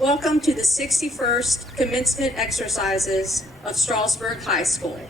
Welcome to the 61st commencement exercises of Strasburg High School.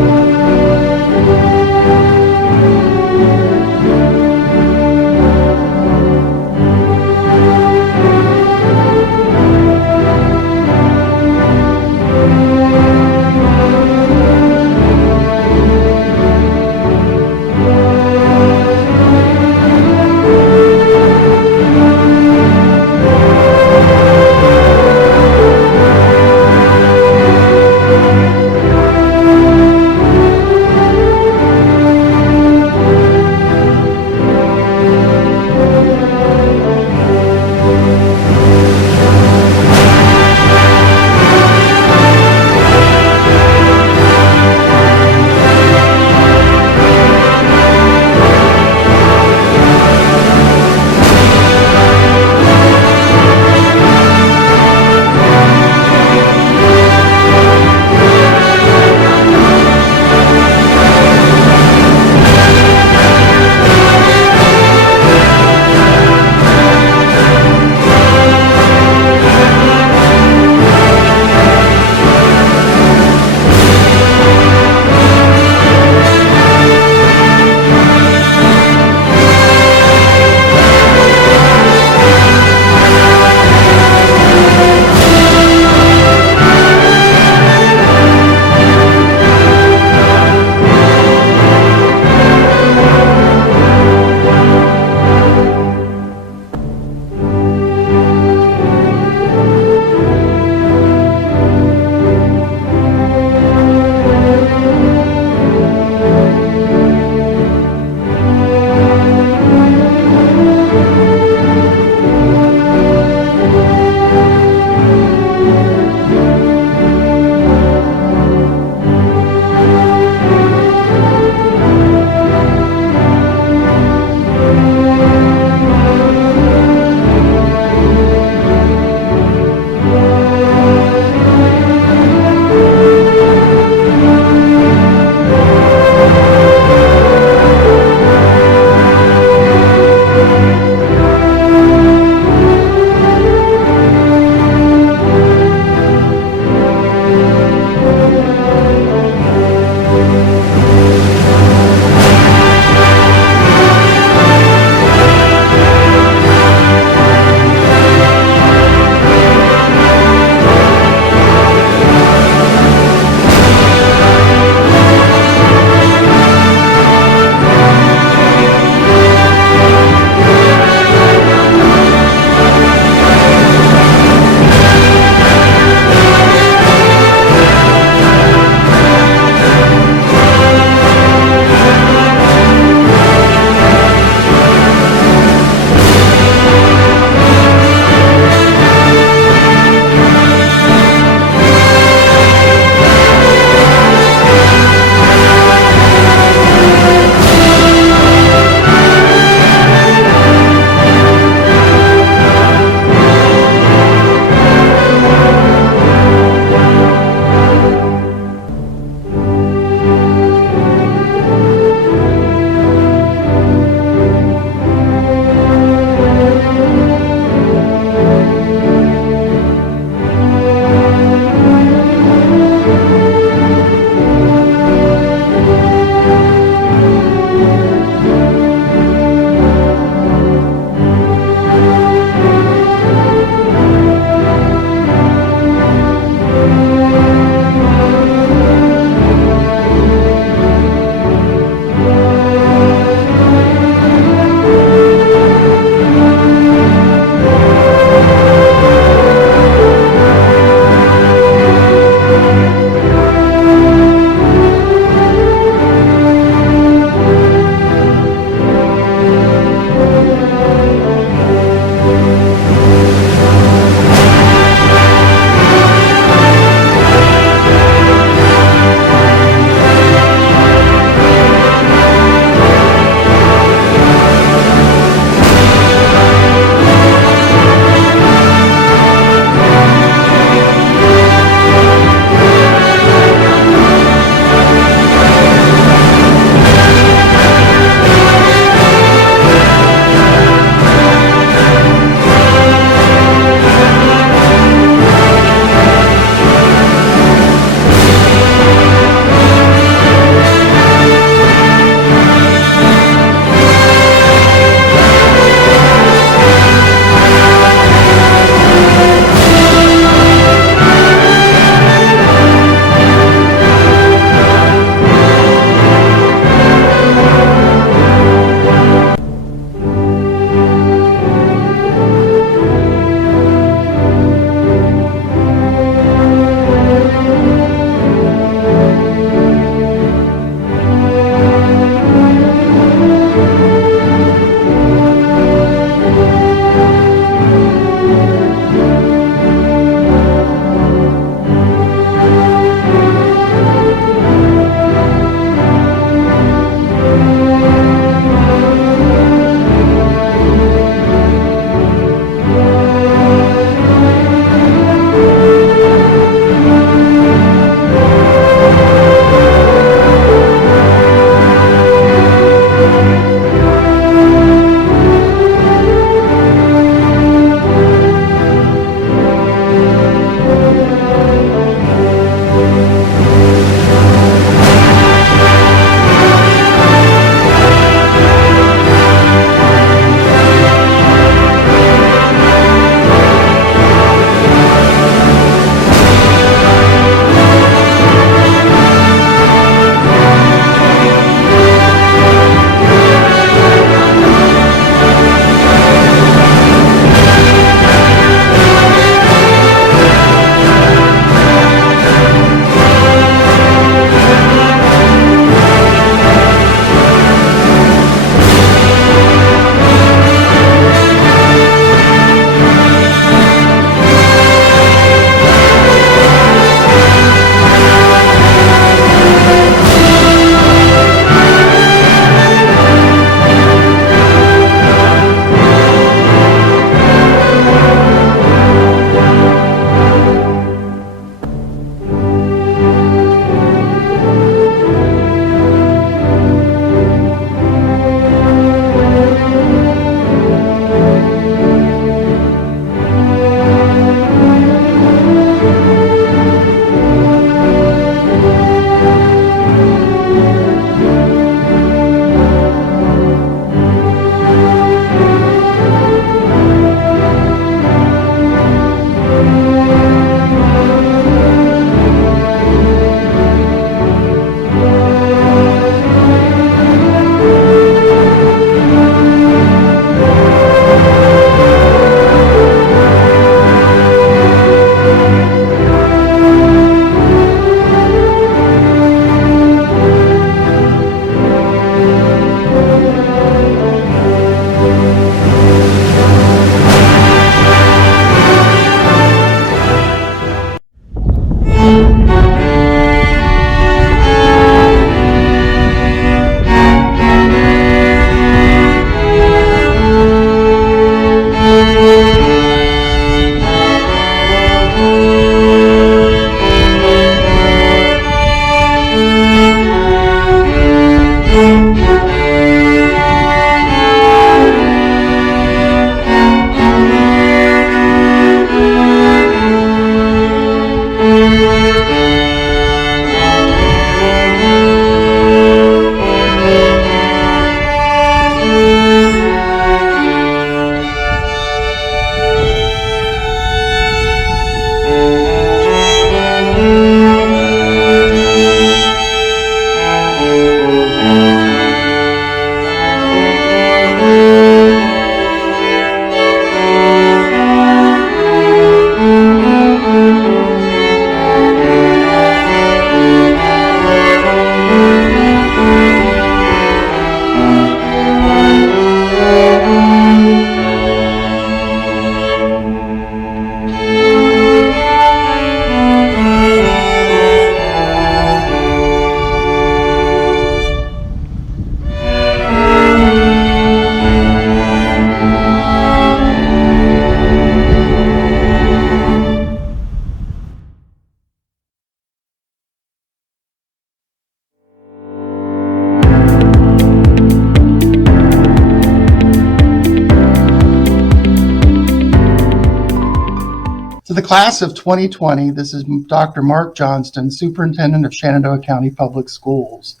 To the class of 2020, this is Dr. Mark Johnston, Superintendent of Shenandoah County Public Schools.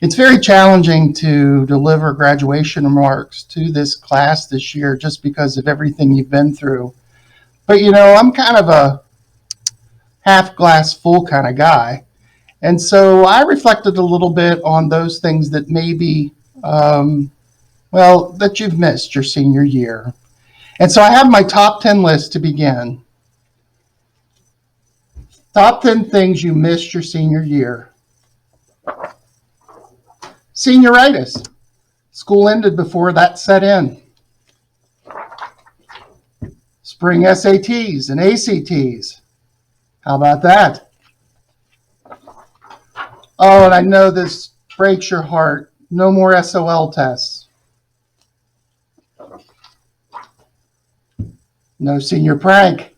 It's very challenging to deliver graduation remarks to this class this year just because of everything you've been through. But I'm kind of a half glass full kind of guy. And so I reflected a little bit on those things that maybe, that you've missed your senior year. And so I have my top 10 list to begin. Top 10 things you missed your senior year. Senioritis. School ended before that set in. Spring SATs and ACTs. How about that? Oh, and I know this breaks your heart. No more SOL tests. No senior prank.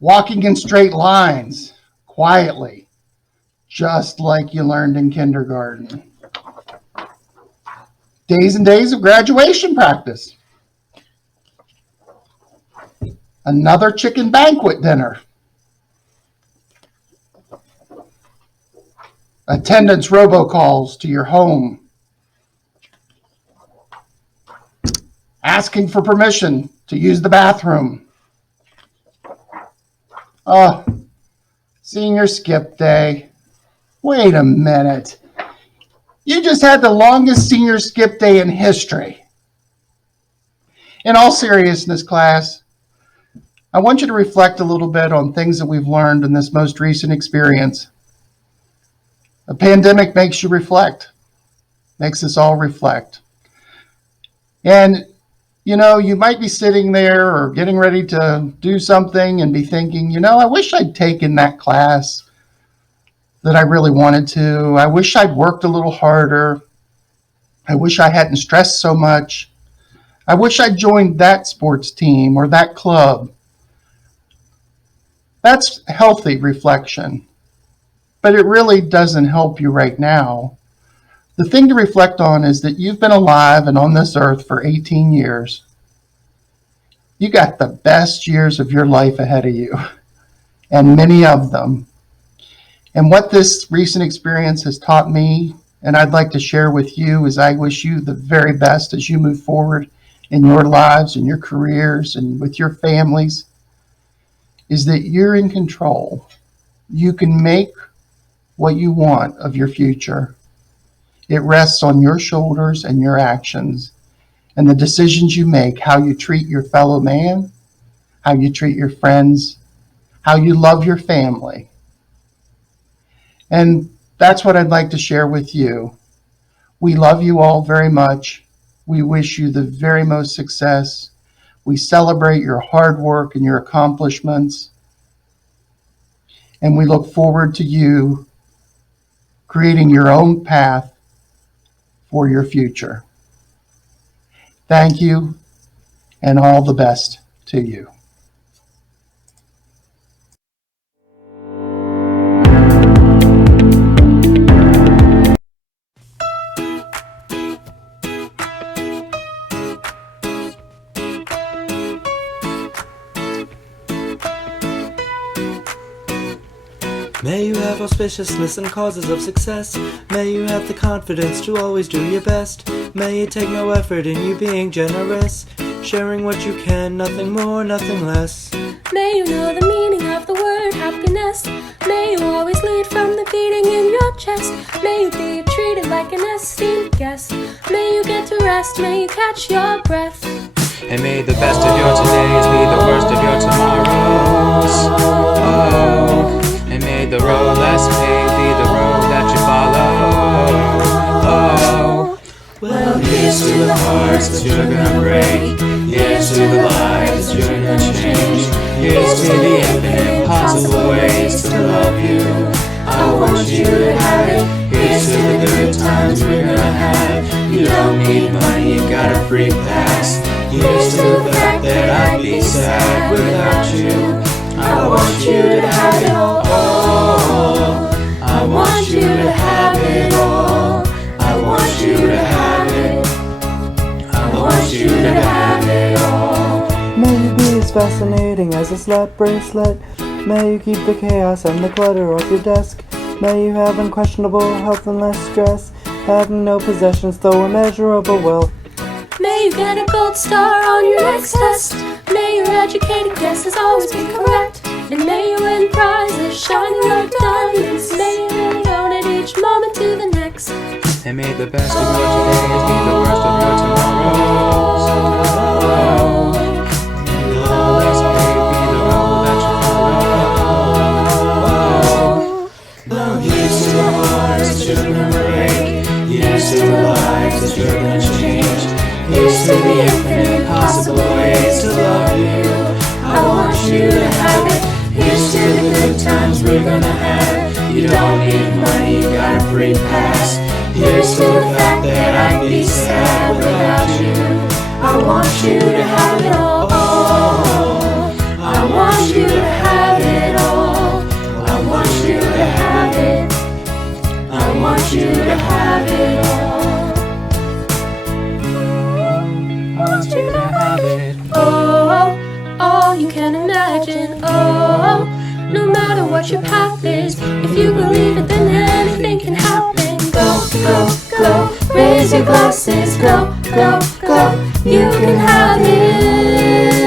Walking in straight lines, quietly, just like you learned in kindergarten. Days and days of graduation practice. Another chicken banquet dinner. Attendance robocalls to your home. Asking for permission to use the bathroom. Oh, senior skip day. Wait a minute. You just had the longest senior skip day in history. In all seriousness, class, I want you to reflect a little bit on things that we've learned in this most recent experience. A pandemic makes you reflect, makes us all reflect. And you might be sitting there or getting ready to do something and be thinking, I wish I'd taken that class that I really wanted to. I wish I'd worked a little harder. I wish I hadn't stressed so much. I wish I'd joined that sports team or that club. That's healthy reflection, but it really doesn't help you right now. The thing to reflect on is that you've been alive and on this earth for 18 years. You got the best years of your life ahead of you, and many of them. And what this recent experience has taught me, and I'd like to share with you, is I wish you the very best as you move forward in your lives and your careers and with your families, is that you're in control. You can make what you want of your future. It rests on your shoulders and your actions and the decisions you make, how you treat your fellow man, how you treat your friends, how you love your family. And that's what I'd like to share with you. We love you all very much. We wish you the very most success. We celebrate your hard work and your accomplishments. And we look forward to you creating your own path for your future. Thank you, and all the best to you. May you have auspiciousness and causes of success. May you have the confidence to always do your best. May you take no effort in you being generous, sharing what you can, nothing more, nothing less. May you know the meaning of the word happiness. May you always lead from the beating in your chest. May you be treated like an esteemed guest. May you get to rest, may you catch your breath. And may the best of your todays be the worst of your tomorrows. Oh. And may the road less paved be the road that you follow. Oh. Well, here's to the hearts that you're gonna break. Here's to the lives that you're gonna change. Here's to the infinite possible ways to love you. I want you to have it. Here's to the good times we're gonna have. You don't need money, you got a free pass. Here's to the fact that I'd be sad without you. I want you to have it all. I want you to have it all. I want you to have it. I want you to have it all. fascinating as a slap bracelet. May you keep the chaos and the clutter off your desk. May you have unquestionable health and less stress, having no possessions though immeasurable wealth. May you get a gold star on your next test. May your educated guesses always be correct. And may you win prizes shining like diamonds. May you really own it each moment to the next. And may the best of your todays be the worst of your tomorrows. May the lowest paid be the road that you follow. Here's to the hearts that you're gonna break. Here's to the lives that you're gonna change. Here's to the infinite possible ways to love you. I want you to have it. Here's to the good times we're gonna have. You don't need money, you got a free pass. Here's to the fact that I'd be sad without you. I want you to have it all. I want you to have it all. I want you to have it. I want you to have it all. I want you to have it. Oh, all you can imagine. Oh, no matter what your path is, if you believe it, then anything can happen. Go, go, go, raise your glasses. Go, go, go, you can have it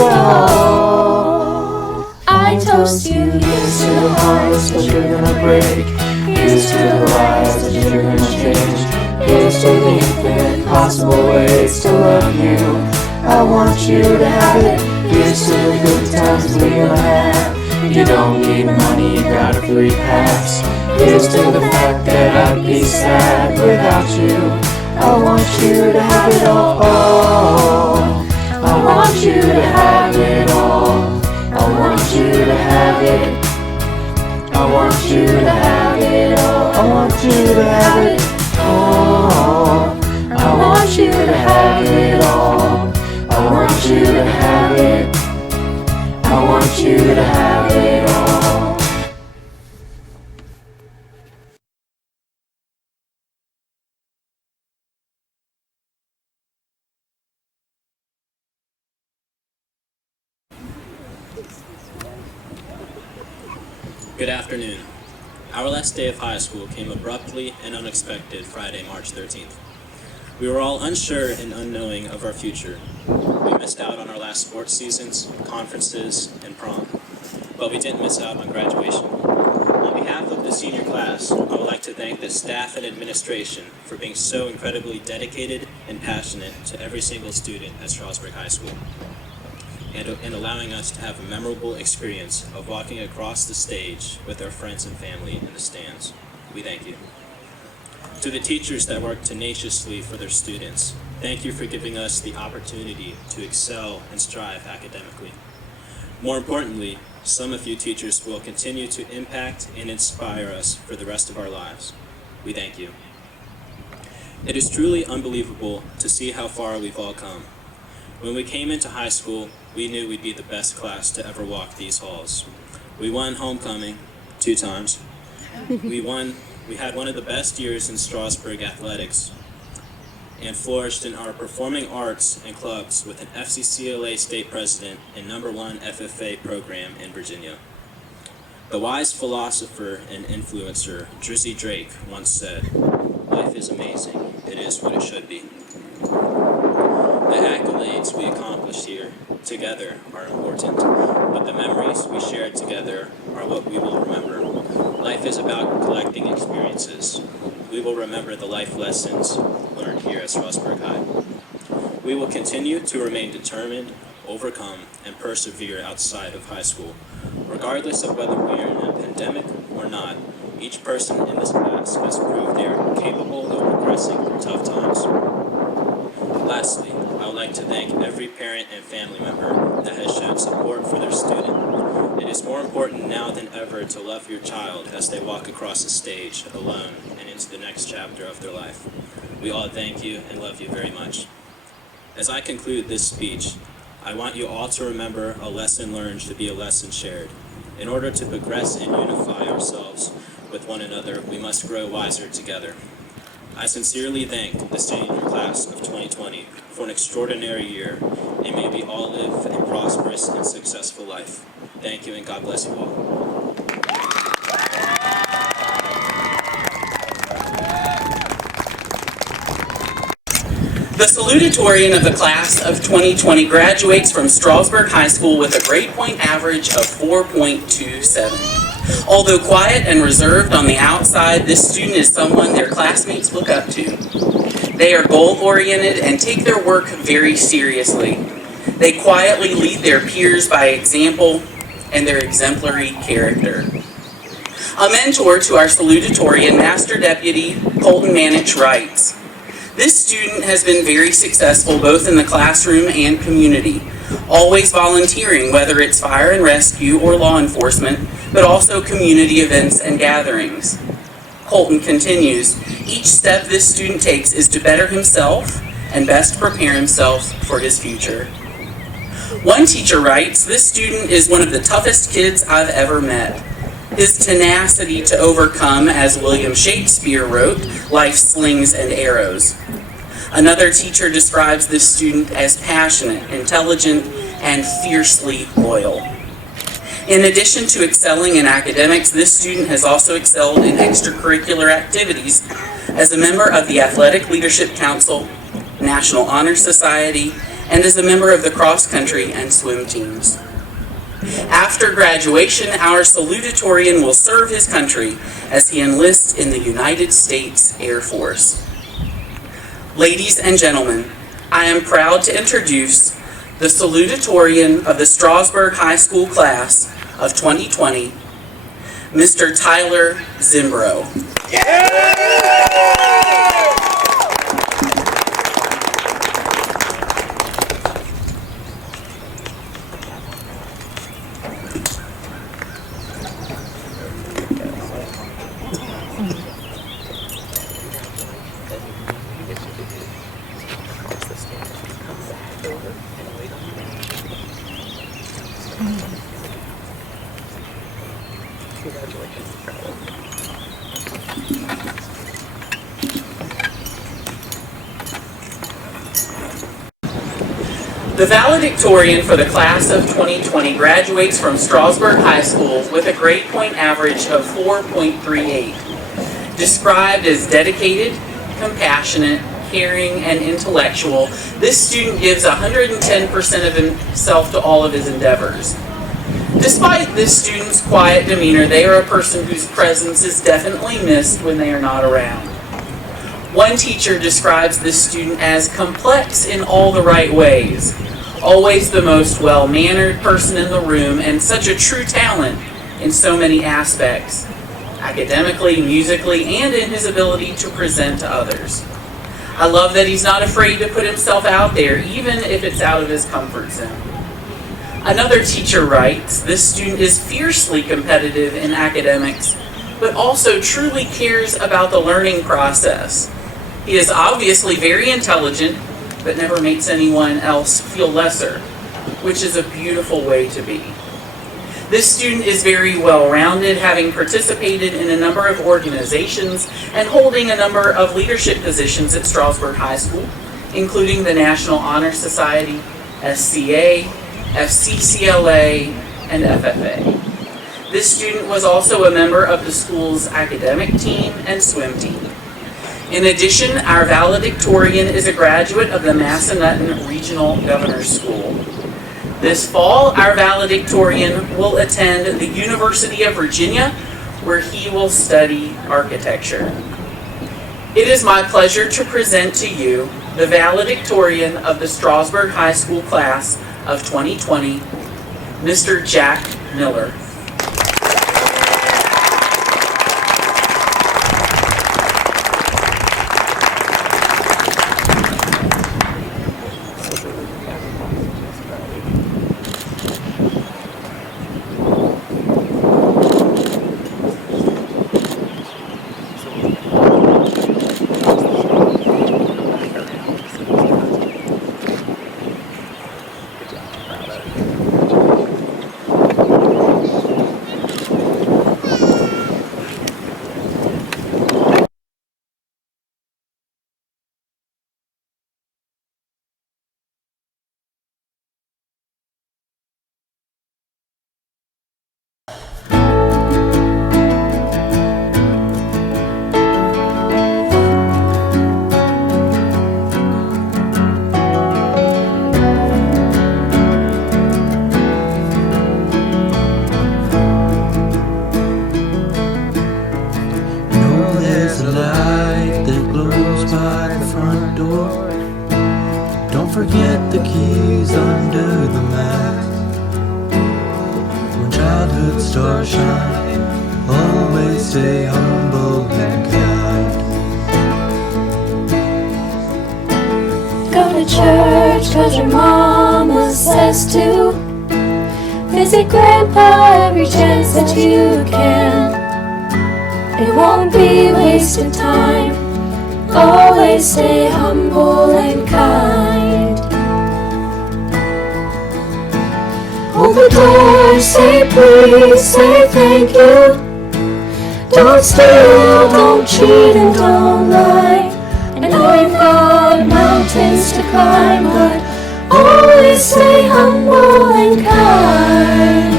all. I toast you. Here's to the hearts that you're gonna break. Here's to the lives that you're gonna change. Here's to the infinite possible ways to love you. I want you to have it. Here's to the good times we're gonna have. You don't need money, you got a free pass. Here's to the fact that I'd be sad without you. I want you to have it all. I want you to have it all. I want you to have it. I want you to have it all. I want you to have it all. I want you to have it all. I want you to have it. I want you to have it all. Good afternoon. Our last day of high school came abruptly and unexpected Friday, March 13th. We were all unsure and unknowing of our future. We missed out on our last sports seasons, conferences, and prom, but we didn't miss out on graduation. On behalf of the senior class, I would like to thank the staff and administration for being so incredibly dedicated and passionate to every single student at Strasburg High School, and allowing us to have a memorable experience of walking across the stage with our friends and family in the stands. We thank you. To the teachers that work tenaciously for their students, thank you for giving us the opportunity to excel and strive academically. More importantly, some of you teachers will continue to impact and inspire us for the rest of our lives. We thank you. It is truly unbelievable to see how far we've all come. When we came into high school, we knew we'd be the best class to ever walk these halls. We won homecoming 2 times. We had one of the best years in Strasburg athletics and flourished in our performing arts and clubs with an FCCLA state president and #1 FFA program in Virginia. The wise philosopher and influencer Drizzy Drake once said, "Life is amazing, it is what it should be." The accolades we accomplished here together are important, but the memories we shared together are what we will remember. Life is about collecting experiences. We will remember the life lessons learned here at Strasburg High. We will continue to remain determined, overcome, and persevere outside of high school. Regardless of whether we are in a pandemic or not, each person in this class has proved they are capable of progressing through tough times. Lastly, I would like to thank every parent and family member that has shown support for their student. It is more important now than ever to love your child as they walk across the stage alone and into the next chapter of their life. We all thank you and love you very much. As I conclude this speech, I want you all to remember a lesson learned should be a lesson shared. In order to progress and unify ourselves with one another, we must grow wiser together. I sincerely thank the senior class of 2020 for an extraordinary year, and may we all live a prosperous and successful life. Thank you, and God bless you all. The salutatorian of the class of 2020 graduates from Strasburg High School with a grade point average of 4.27. Although quiet and reserved on the outside, this student is someone their classmates look up to. They are goal-oriented and take their work very seriously. They quietly lead their peers by example and their exemplary character. A mentor to our salutatorian, Master Deputy Colton Manich, writes, "This student has been very successful both in the classroom and community, always volunteering, whether it's fire and rescue or law enforcement, but also community events and gatherings." Colton continues, "Each step this student takes is to better himself and best prepare himself for his future." One teacher writes, "This student is one of the toughest kids I've ever met. His tenacity to overcome, as William Shakespeare wrote, life's slings and arrows." Another teacher describes this student as passionate, intelligent, and fiercely loyal. In addition to excelling in academics, this student has also excelled in extracurricular activities as a member of the Athletic Leadership Council, National Honor Society, and as a member of the cross-country and swim teams. After graduation, our salutatorian will serve his country as he enlists in the United States Air Force. Ladies and gentlemen, I am proud to introduce the salutatorian of the Strasburg High School class of 2020, Mr. Tyler Zimbro. The valedictorian for the class of 2020 graduates from Strasburg High School with a grade point average of 4.38. Described as dedicated, compassionate, caring, and intellectual, this student gives 110% of himself to all of his endeavors. Despite this student's quiet demeanor, they are a person whose presence is definitely missed when they are not around. One teacher describes this student as complex in all the right ways, always the most well-mannered person in the room, and such a true talent in so many aspects, academically, musically, and in his ability to present to others. I love that he's not afraid to put himself out there, even if it's out of his comfort zone. Another teacher writes, "This student is fiercely competitive in academics, but also truly cares about the learning process. He is obviously very intelligent, but never makes anyone else feel lesser, which is a beautiful way to be." This student is very well-rounded, having participated in a number of organizations and holding a number of leadership positions at Strasburg High School, including the National Honor Society, SCA, FCCLA, and FFA. This student was also a member of the school's academic team and swim team. In addition, our valedictorian is a graduate of the Massanutten Regional Governor's School. This fall, our valedictorian will attend the University of Virginia, where he will study architecture. It is my pleasure to present to you the valedictorian of the Strasburg High School class of 2020, Mr. Jack Miller. forget the keys under the mat. When childhood stars shine, always stay humble and kind. Go to church 'cause your mama says to. Visit grandpa every chance that you can. It won't be wasted time. Always stay humble and kind. Hold the door, say please, say thank you. Don't steal, don't cheat, and don't lie. I know you've got mountains to climb, but always stay humble and kind.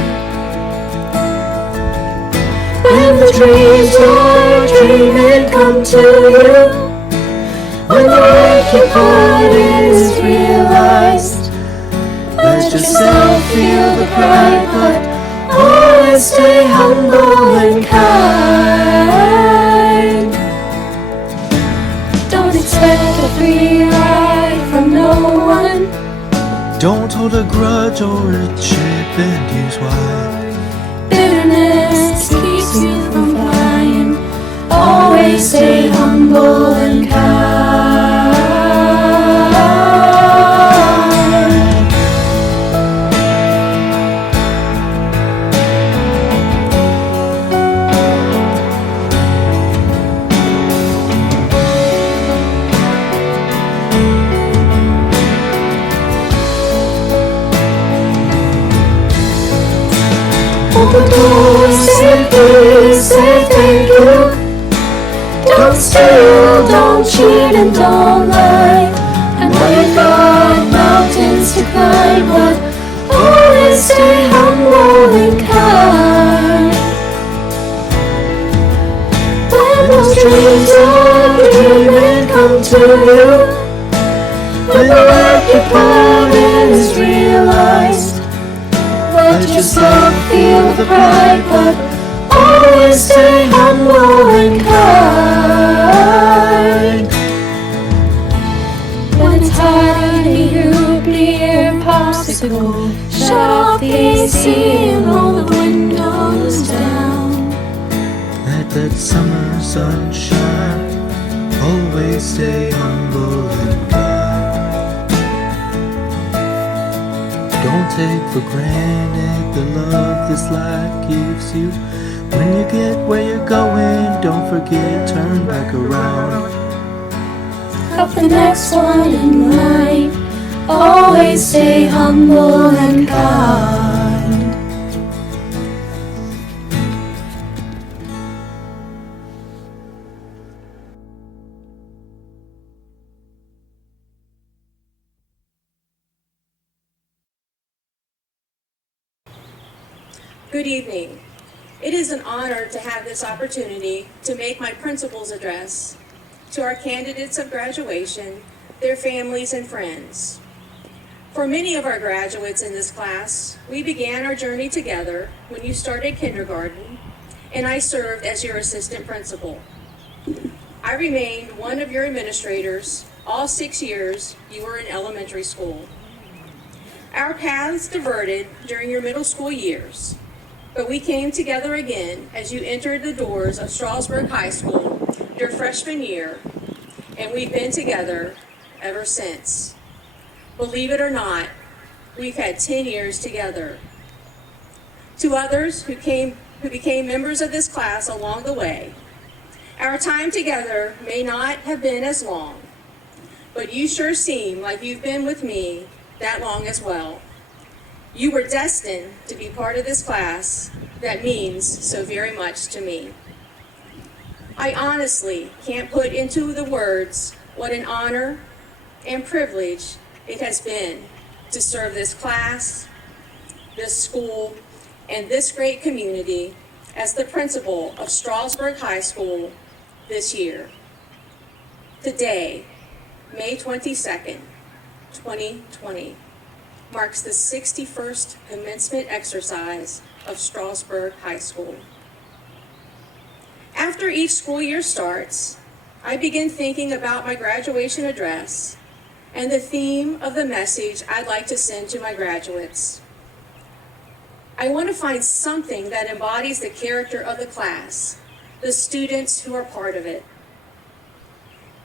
When the dreams you're dreaming come to you, when the work you put in is realized, let yourself feel the pride, but always stay humble and kind. Don't expect a free ride from no one. Don't hold a grudge or a chip and use wine. Bitterness keeps you from flying. Always stay humble and kind. Open the door, say please, say thank you. Don't steal, don't cheat, and don't lie. I know you've got mountains to climb, but always stay humble and kind. When those dreams you're dreaming come to you, when the work you put in is realized, let yourself feel the pride, but always stay humble and kind. When it's hot and you need your root beer popsicle, shut off the AC and roll the windows down. Let that summer sunshine always stay humble and kind. Don't take for granted the love this life gives you. When you get where you're going, don't forget, turn back around. Help the next one in line. Always stay humble and kind. Good evening. It is an honor to have this opportunity to make my principal's address to our candidates of graduation, their families, and friends. For many of our graduates in this class, we began our journey together when you started kindergarten, and I served as your assistant principal. I remained one of your administrators all 6 years you were in elementary school. Our paths diverted during your middle school years, but we came together again as you entered the doors of Strasburg High School your freshman year, and we've been together ever since. Believe it or not, we've had 10 years together. To others who became members of this class along the way, our time together may not have been as long, but you sure seem like you've been with me that long as well. You were destined to be part of this class that means so very much to me. I honestly can't put into the words what an honor and privilege it has been to serve this class, this school, and this great community as the principal of Strasburg High School this year. Today, May 22nd, 2020, marks the 61st commencement exercise of Strasburg High School. After each school year starts, I begin thinking about my graduation address and the theme of the message I'd like to send to my graduates. I want to find something that embodies the character of the class, the students who are part of it.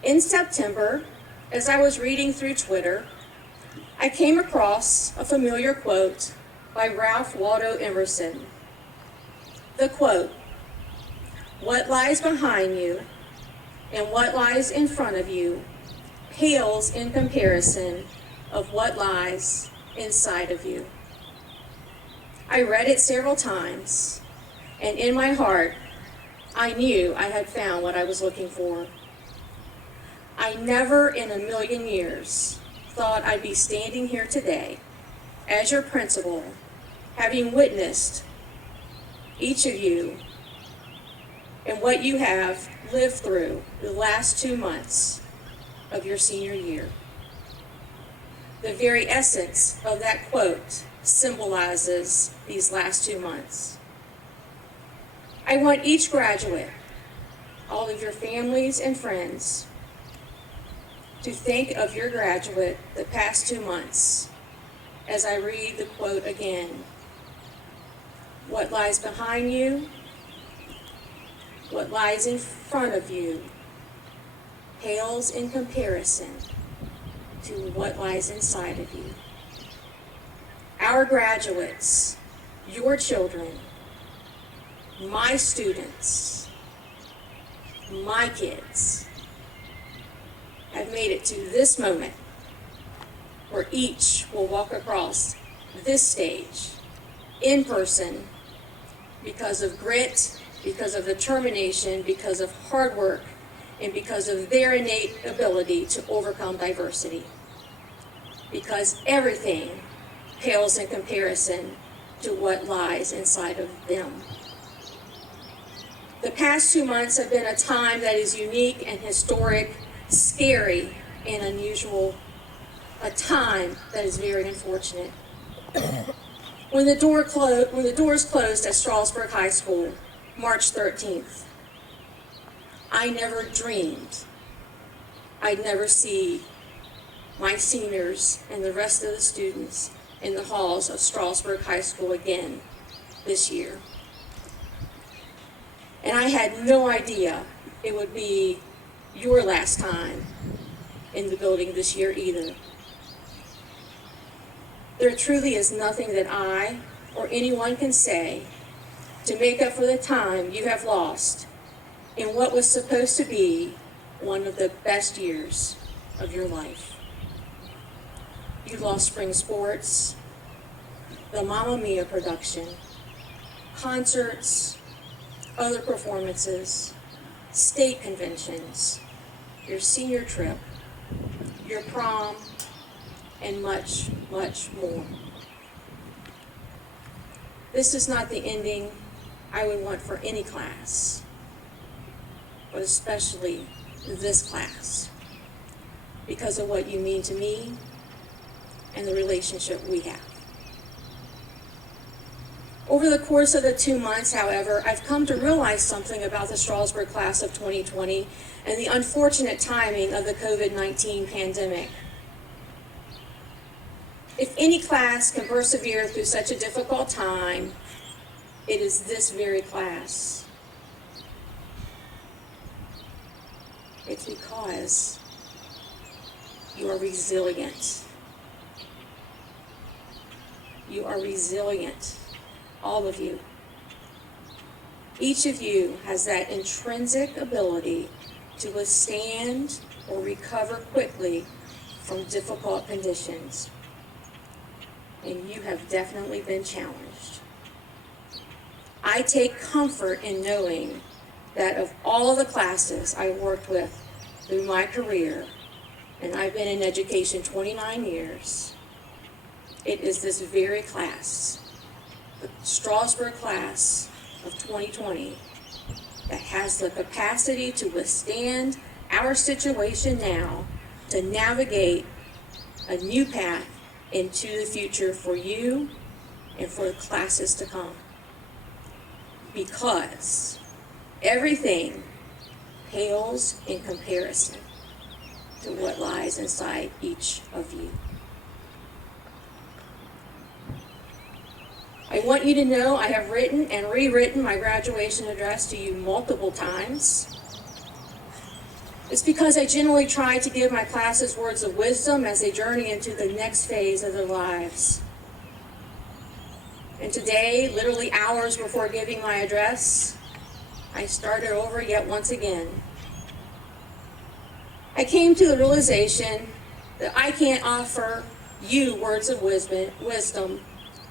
In September, as I was reading through Twitter, I came across a familiar quote by Ralph Waldo Emerson. The quote, "What lies behind you and what lies in front of you pales in comparison of what lies inside of you." I read it several times, and in my heart, I knew I had found what I was looking for. I never in a million years thought I'd be standing here today as your principal, having witnessed each of you and what you have lived through the last 2 months of your senior year. The very essence of that quote symbolizes these last 2 months. I want each graduate, all of your families and friends, to think of your graduate the past 2 months as I read the quote again. What lies behind you, what lies in front of you, pales in comparison to what lies inside of you. Our graduates, your children, my students, my kids, have made it to this moment where each will walk across this stage in person because of grit, because of determination, because of hard work, and because of their innate ability to overcome diversity. Because everything pales in comparison to what lies inside of them. The past 2 months have been a time that is unique and historic, scary and unusual, a time that is very unfortunate. When the doors closed at Strasburg High School, March 13th, I never dreamed I'd never see my seniors and the rest of the students in the halls of Strasburg High School again this year. And I had no idea it would be your last time in the building this year either. There truly is nothing that I or anyone can say to make up for the time you have lost in what was supposed to be one of the best years of your life. You lost spring sports, the Mamma Mia production, concerts, other performances, state conventions, your senior trip, your prom, and much, much more. This is not the ending I would want for any class, but especially this class, because of what you mean to me and the relationship we have. Over the course of the 2 months, however, I've come to realize something about the Strasburg class of 2020 and the unfortunate timing of the COVID-19 pandemic. If any class can persevere through such a difficult time, it is this very class. It's because you are resilient. You are resilient, all of you. Each of you has that intrinsic ability to withstand or recover quickly from difficult conditions. And you have definitely been challenged. I take comfort in knowing that of all the classes I worked with through my career, and I've been in education 29 years, it is this very class, the Strasburg class of 2020, that has the capacity to withstand our situation now, to navigate a new path into the future for you and for the classes to come. Because everything pales in comparison to what lies inside each of you. I want you to know I have written and rewritten my graduation address to you multiple times. It's because I generally try to give my classes words of wisdom as they journey into the next phase of their lives. And today, literally hours before giving my address, I started over yet once again. I came to the realization that I can't offer you words of wisdom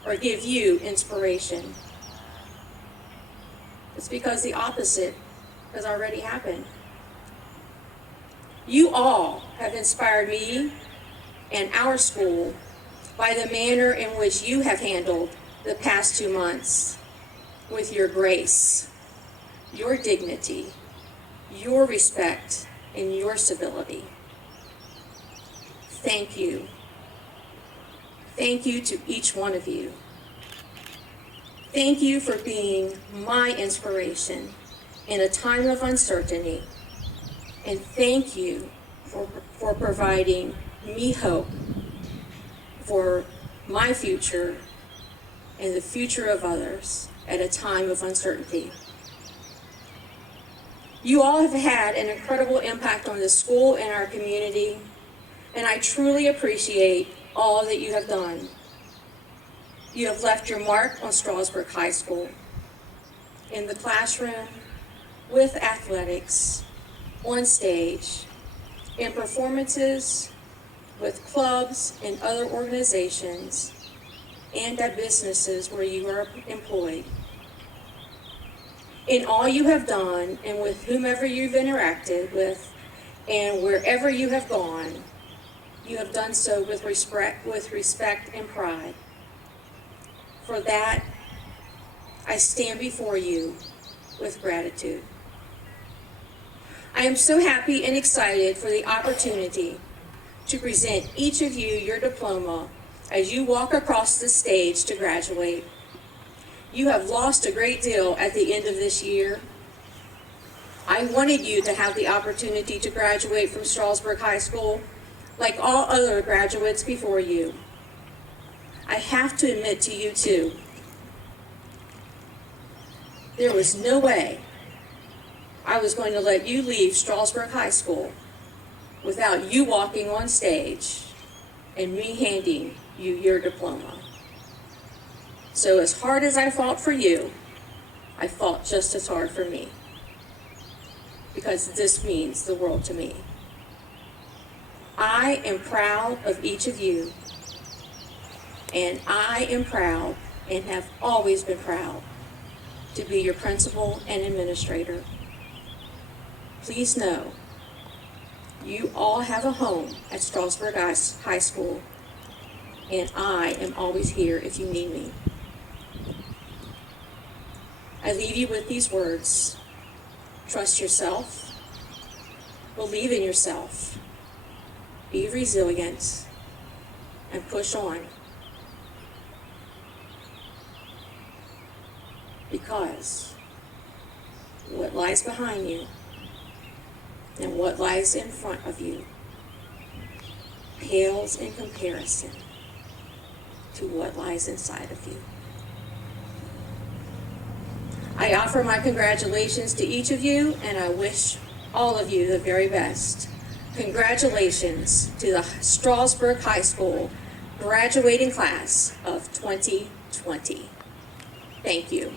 or give you inspiration. It's because the opposite has already happened. You all have inspired me and our school by the manner in which you have handled the past 2 months with your grace, your dignity, your respect, and your civility. Thank you. Thank you to each one of you. Thank you for being my inspiration in a time of uncertainty. And thank you for providing me hope for my future and the future of others at a time of uncertainty. You all have had an incredible impact on the school and our community, and I truly appreciate all that you have done. You have left your mark on Strasburg High School, in the classroom, with athletics, on stage, in performances, with clubs and other organizations, and at businesses where you are employed. In all you have done, and with whomever you've interacted with, and wherever you have gone, you have done so with respect and pride. For that, I stand before you with gratitude. I am so happy and excited for the opportunity to present each of you your diploma as you walk across the stage to graduate. You have lost a great deal at the end of this year. I wanted you to have the opportunity to graduate from Strasburg High School like all other graduates before you. I have to admit to you too, there was no way I was going to let you leave Strasburg High School without you walking on stage and me handing you your diploma. So as hard as I fought for you, I fought just as hard for me, because this means the world to me. I am proud of each of you, and I am proud and have always been proud to be your principal and administrator. Please know, you all have a home at Strasburg High School, and I am always here if you need me. I leave you with these words: trust yourself, believe in yourself, be resilient, and push on. Because what lies behind you and what lies in front of you pales in comparison to what lies inside of you. I offer my congratulations to each of you, and I wish all of you the very best. Congratulations to the Strasburg High School graduating class of 2020. Thank you.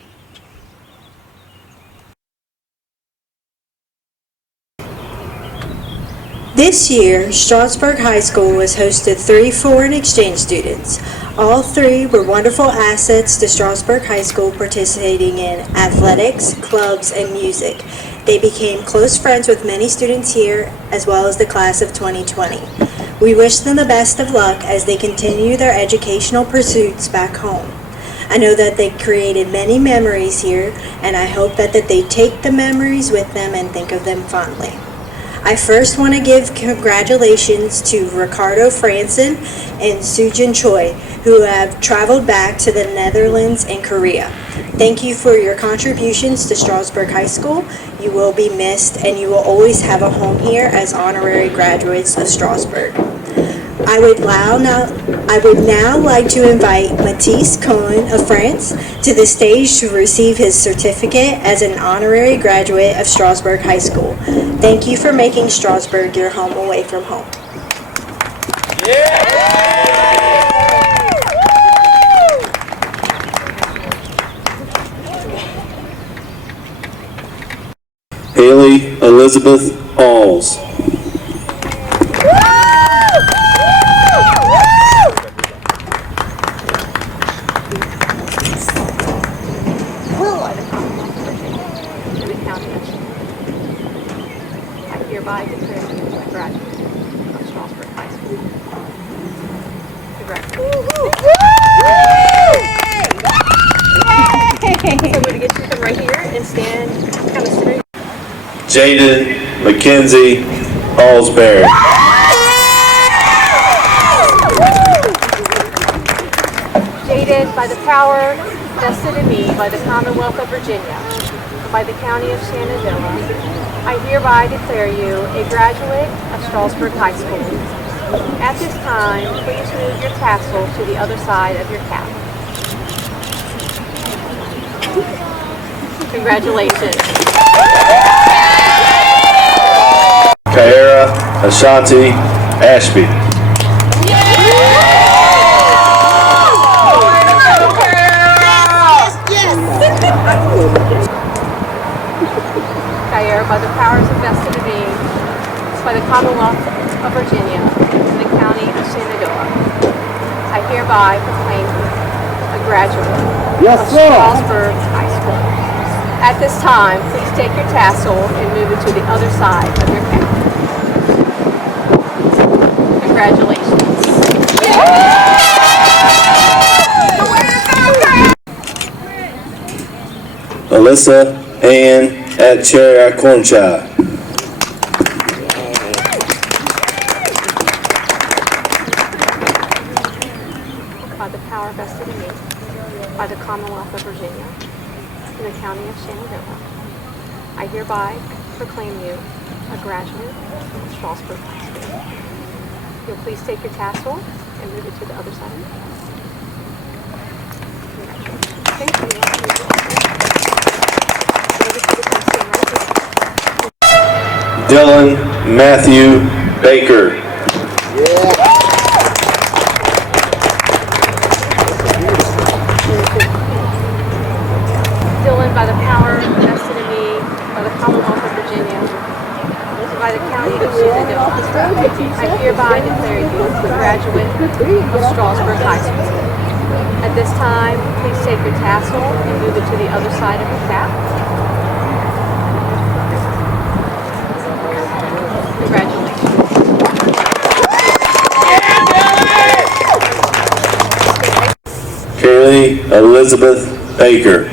This year, Strasburg High School has hosted 3 foreign exchange students. All 3 were wonderful assets to Strasburg High School, participating in athletics, clubs, and music. They became close friends with many students here, as well as the class of 2020. We wish them the best of luck as they continue their educational pursuits back home. I know that they created many memories here, and I hope that they take the memories with them and think of them fondly. I first want to give congratulations to Ricardo Franson and Sujin Choi, who have traveled back to the Netherlands and Korea. Thank you for your contributions to Strasburg High School. You will be missed, and you will always have a home here as honorary graduates of Strasburg. I would now like to invite Matisse Cohen of France to the stage to receive his certificate as an honorary graduate of Strasburg High School. Thank you for making Strasburg your home away from home. Haley Elizabeth Alls. I hereby declare you a graduate of Strasburg High School. Congratulations. So we're going to get you to come right here and stand kind of center. Jaden Mackenzie Allsbury. Jaden, by the power vested in me by the Commonwealth of Virginia, by the County of Shenandoah, I hereby declare you a graduate of Strasburg High School. At this time, please move your tassel to the other side of your cap. Congratulations. Kyara Ashanti Ashby. Kyara, by the powers invested in me by the Commonwealth of Virginia and the County of Shenandoah, I hereby proclaim you a graduate of Strasburg High School. At this time, please take your tassel and move it to the other side of your cap. Congratulations. Alyssa Ann Atchera-Concha. By the power vested in me by the Commonwealth of Virginia and the County of Shenandoah, I hereby proclaim you a graduate of Strasburg High School. You'll please take your tassel and move it to the other side. Thank you. Dylan Matthew Baker. Dylan, by the power vested in me by the Commonwealth of Virginia, by the County of Shenandoah, I hereby declare you a graduate of Strasburg High School. At this time, please take your tassel and move it to the other side of your cap. Congratulations. Kaylee Elizabeth Baker.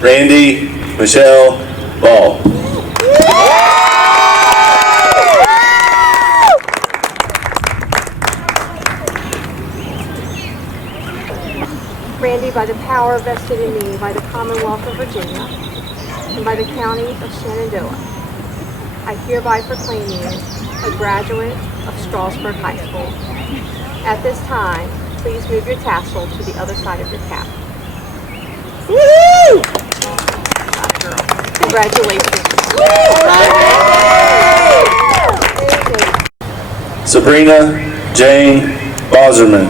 Randy Michelle Ball. Randy, by the power vested in me by the Commonwealth of Virginia and by the County of Shenandoah, I hereby proclaim you a graduate of Strasburg High School. At this time, please move your tassel to the other side of your cap. Woo! Congratulations. Sabrina Jane Boserman.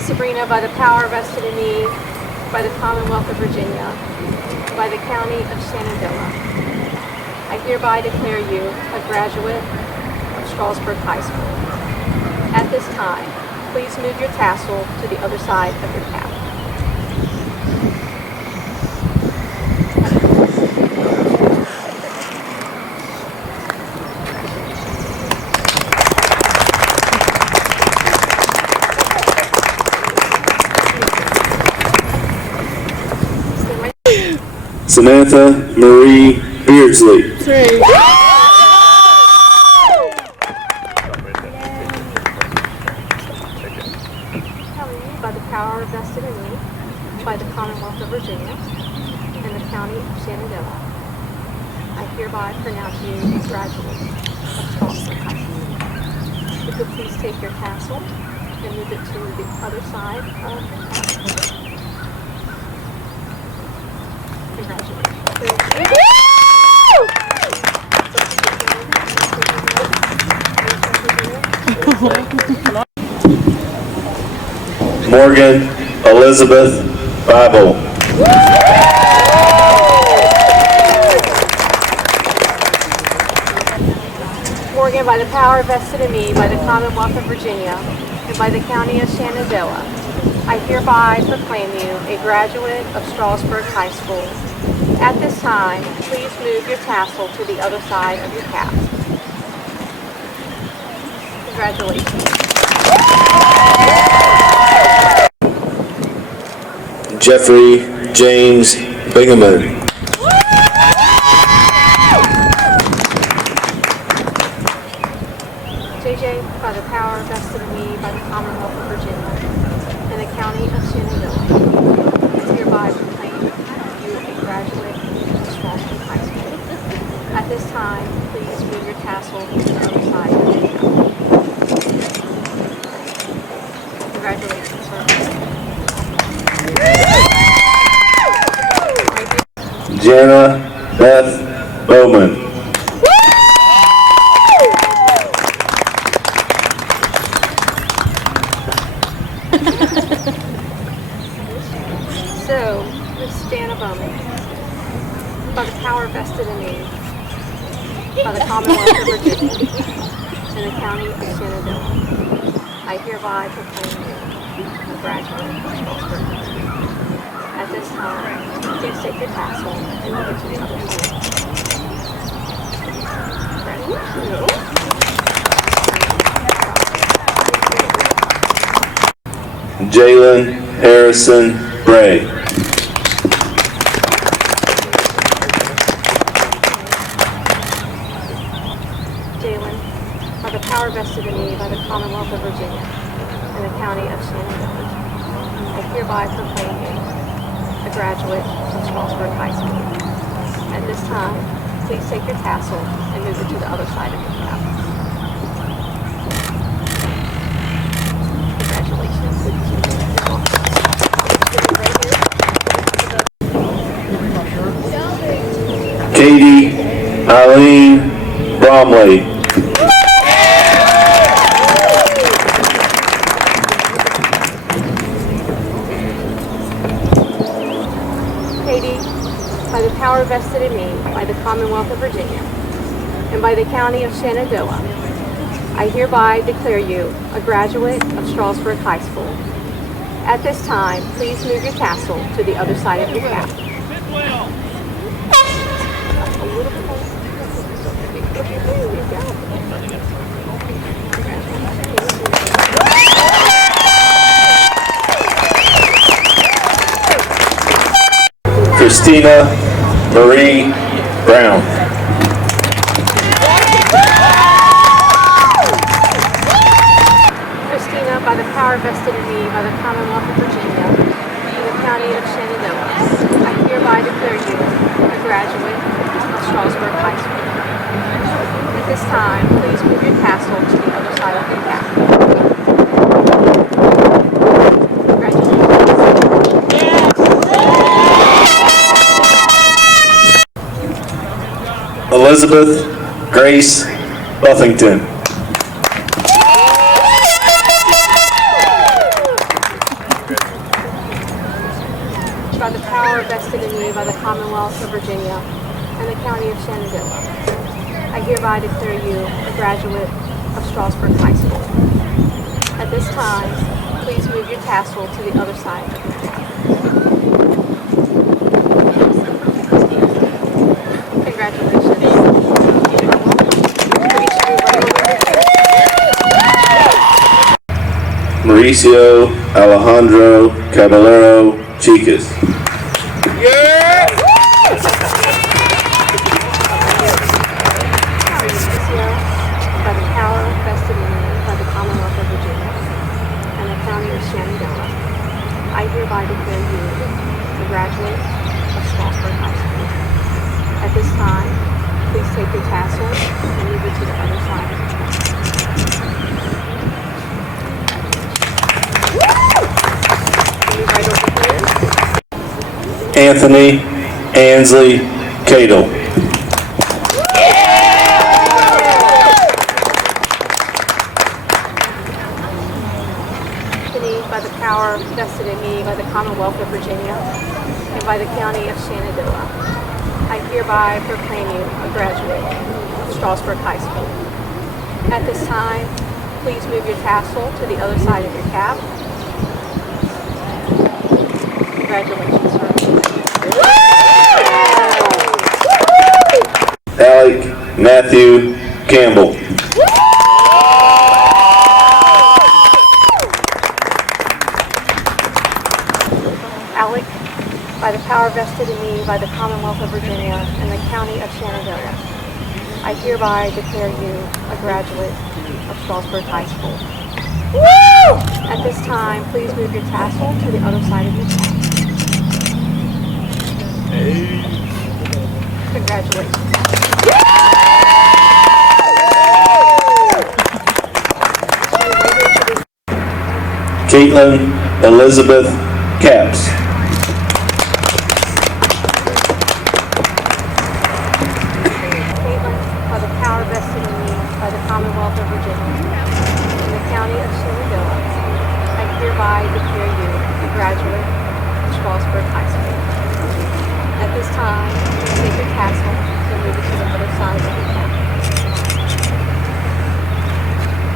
Sabrina, by the power vested in me by the Commonwealth of Virginia, by the County of Shenandoah, I hereby declare you a graduate of Strasburg High School. At this time, please move your tassel to the other side of your cap. Samantha Marie Beardsley. By the power vested in me by the Commonwealth of Virginia and the County of Shenandoah, I hereby pronounce you a graduate of Strasburg High School. If you please take your tassel and move it to the other side of the cap. Congratulations. Morgan Elizabeth Bible. Morgan, by the power vested in me by the Commonwealth of Virginia and by the County of Shenandoah, I hereby proclaim you a graduate of Strasburg High School. At this time, please move your tassel to the other side of your cap. Congratulations. Jeffrey James Bingaman. JJ, by the power vested in me by the Commonwealth of Virginia and the County of Shenandoah, hereby proclaim you a graduate of Strasburg High School. At this time, please move your tassel to the other side of your cap. Congratulations, sir. Jana Beth Bowman. So, Miss Jana Bowman, by the power vested in me by the Commonwealth of Virginia and the County of Shenandoah, I hereby proclaim you a graduate of Strasburg High School. At this time, please take your tassel and move it to the other side. Jalen Harrison Bray. Jalen, by the power vested in me by the Commonwealth of Virginia and the County of Shenandoah, I hereby proclaim you a graduate of Strasburg High School. At this time, please take your tassel and move it to the other side of your cap. Katie Eileen Bromley. Katie, by the power vested in me by the Commonwealth of Virginia and by the County of Shenandoah, I hereby declare you a graduate of Strasburg High School. At this time, please move your tassel to the other side of your cap. Christina Marie Brown. Christina, by the power vested in me by the Commonwealth of Virginia and the County of Shenandoah, I hereby declare you a graduate of Strasburg High School. At this time, please move your tassel to the other side of your cap. Elizabeth Grace Buffington. By the power vested in me by the Commonwealth of Virginia and the County of Shenandoah, I hereby declare you a graduate of Strasburg High School. At this time, please move your tassel to the other side of your cap. Congratulations. Mauricio Alejandro Caballero Chicas. By the power vested in me by the Commonwealth of Virginia and the County of Shenandoah, I hereby declare you a graduate of Strasburg High School. At this time, please take your tassel and move it to the other side of the cap. Move right over here. Anthony Ansley Cadle. By the power vested in me by the Commonwealth of Virginia and by the County of Shenandoah, I hereby proclaim you a graduate of Strasburg High School. At this time, please move your tassel to the other side of your cap. Congratulations, sir. Alec Matthew Campbell. Alec, by the power vested in me by the Commonwealth of Virginia and the County of Shenandoah, I hereby declare you a graduate of Strasburg High School. Woo! At this time, please move your tassel to the other side of your cap. Congratulations. Caitlin Elizabeth Capps. Caitlin, by the power vested in me by the Commonwealth of Virginia and the County of Shenandoah, I hereby declare you a graduate of Strasburg High School. At this time, please take your tassel and move it to the other side of your cap.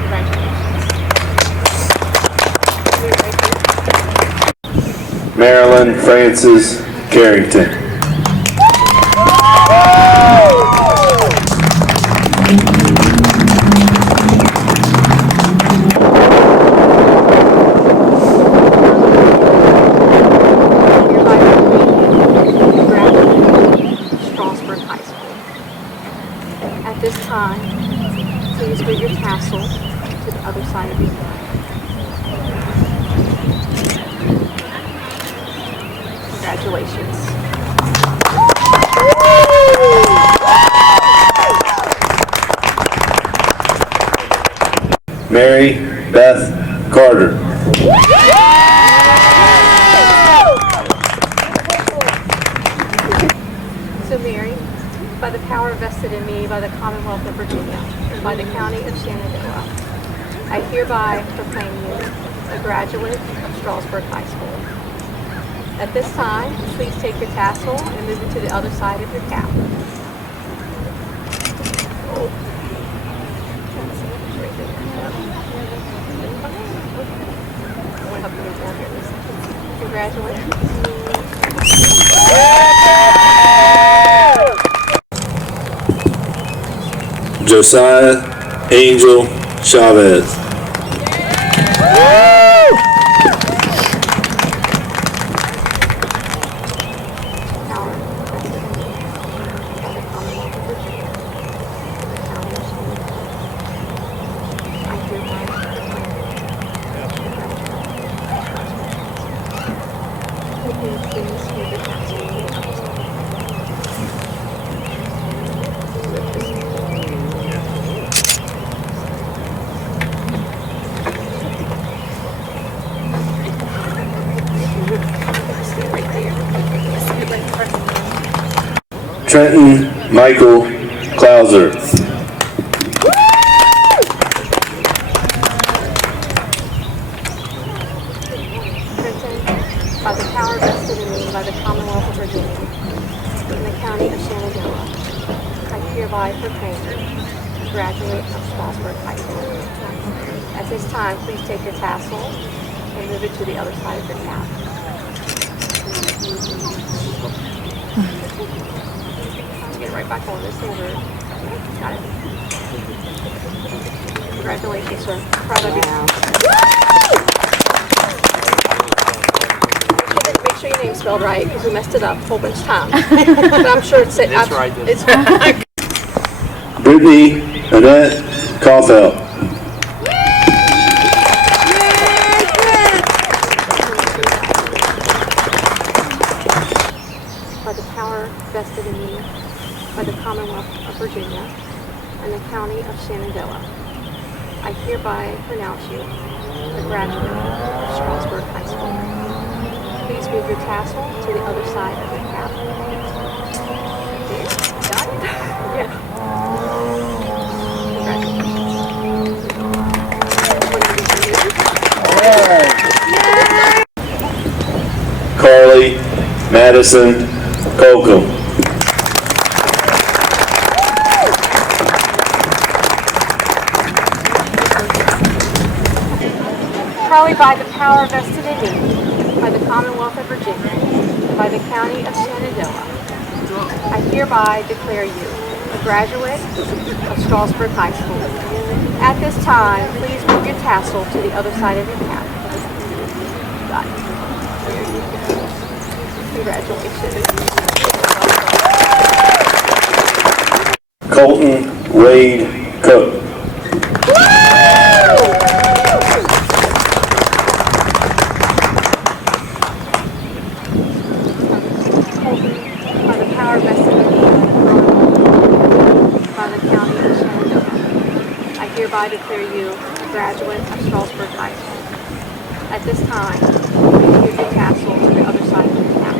Congratulations. Move right here. Marilyn Francis Carrington. Strasburg High School. At this time, please move your tassel to the other side of your cap. Congratulations. Mary Beth Carter. So Mary, by the power vested in me by the Commonwealth of Virginia and by the County of Shenandoah, I hereby proclaim you a graduate of Strasburg High School. At this time, please take your tassel and move it to the other side of your cap. Congratulations. Josiah Angel Chavez. Power vested in me by the Commonwealth of Virginia and the County of Shenandoah, I hereby proclaim you a graduate of Strasburg High School. Please move your tassel to the other side. Trenton Michael Clauser. Trenton, by the power vested in me by the Commonwealth of Virginia and the County of Shenandoah, I hereby proclaim you a a graduate of Strasburg High School. At this time, please take your tassel and move it to the other side of your cap. Get right back on this finger. Got it. Congratulations, sir. Proud of you. Make sure your name's spelled right, because we messed it up a whole bunch of times. But I'm sure it's right. It's right. Brittany Annette Caulfield. By the power vested in me by the Commonwealth of Virginia and the County of Shenandoah, I hereby pronounce you a graduate of Strasburg High School. Please move your tassel to the other side of your cap. There, got it? Yeah. Congratulations. Carly Madison Colcom. Carly, by the power vested in me by the Commonwealth of Virginia, by the County of Shenandoah, I hereby declare you a graduate of Strasburg High School. At this time, please move your tassel to the other side of your cap. Got it. Congratulations. Colton Wade Cook. By the power vested in me by the County of Shenandoah, I hereby declare you a graduate of Strasburg High School. At this time, please move your tassel to the other side of your cap.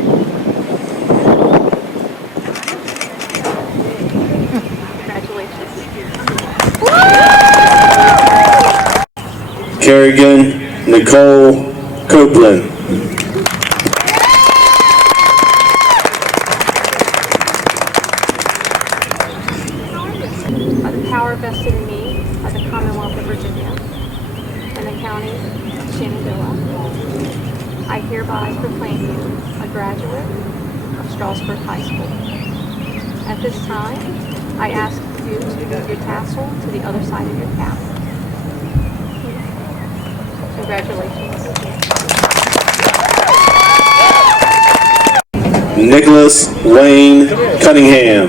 Congratulations. Kerrigan Nicole Copeland. By the power vested in me by the Commonwealth of Virginia and the County of Shenandoah, I hereby proclaim you a graduate of Strasburg High School. At this time, I ask you to move your tassel to the other side of your cap. Congratulations. Nicholas Wayne Cunningham.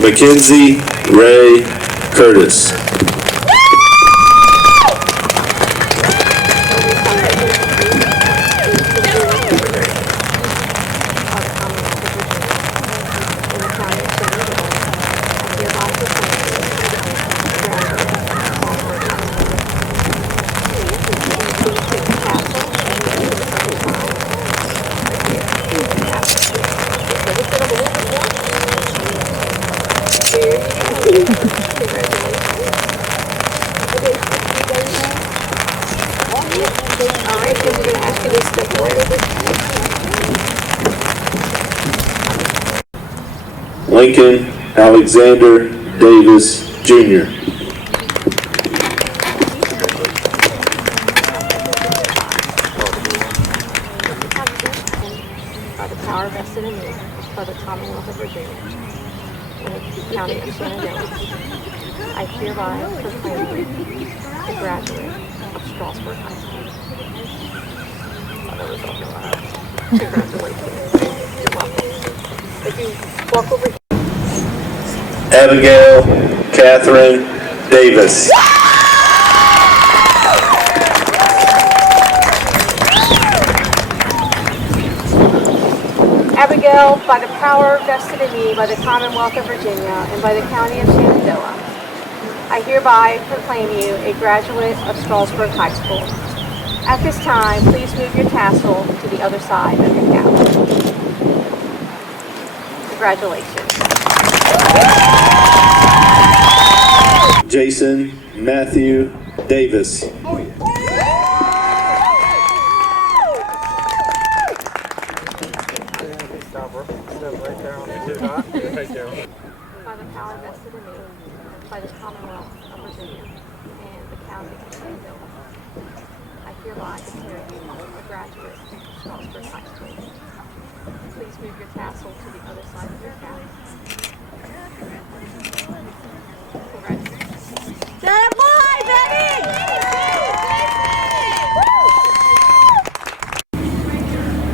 Mackenzie Ray Curtis. Lincoln Alexander Davis, Jr. By the power vested in me by the Commonwealth of Virginia and the County of Shenandoah, I hereby proclaim you a graduate of Strasburg High School. Congratulations. You're welcome. If you walk over here. Abigail Catherine Davis. Abigail, by the power vested in me by the Commonwealth of Virginia and by the County of Shenandoah, I hereby proclaim you a graduate of Strasburg High School. At this time, please move your tassel to the other side of your cap. Congratulations. Jason Matthew Davis. By the power vested in me by the Commonwealth of Virginia and the County of Shenandoah, I hereby declare you a graduate of Strasburg High School. Please move your tassel to the other side of your cap.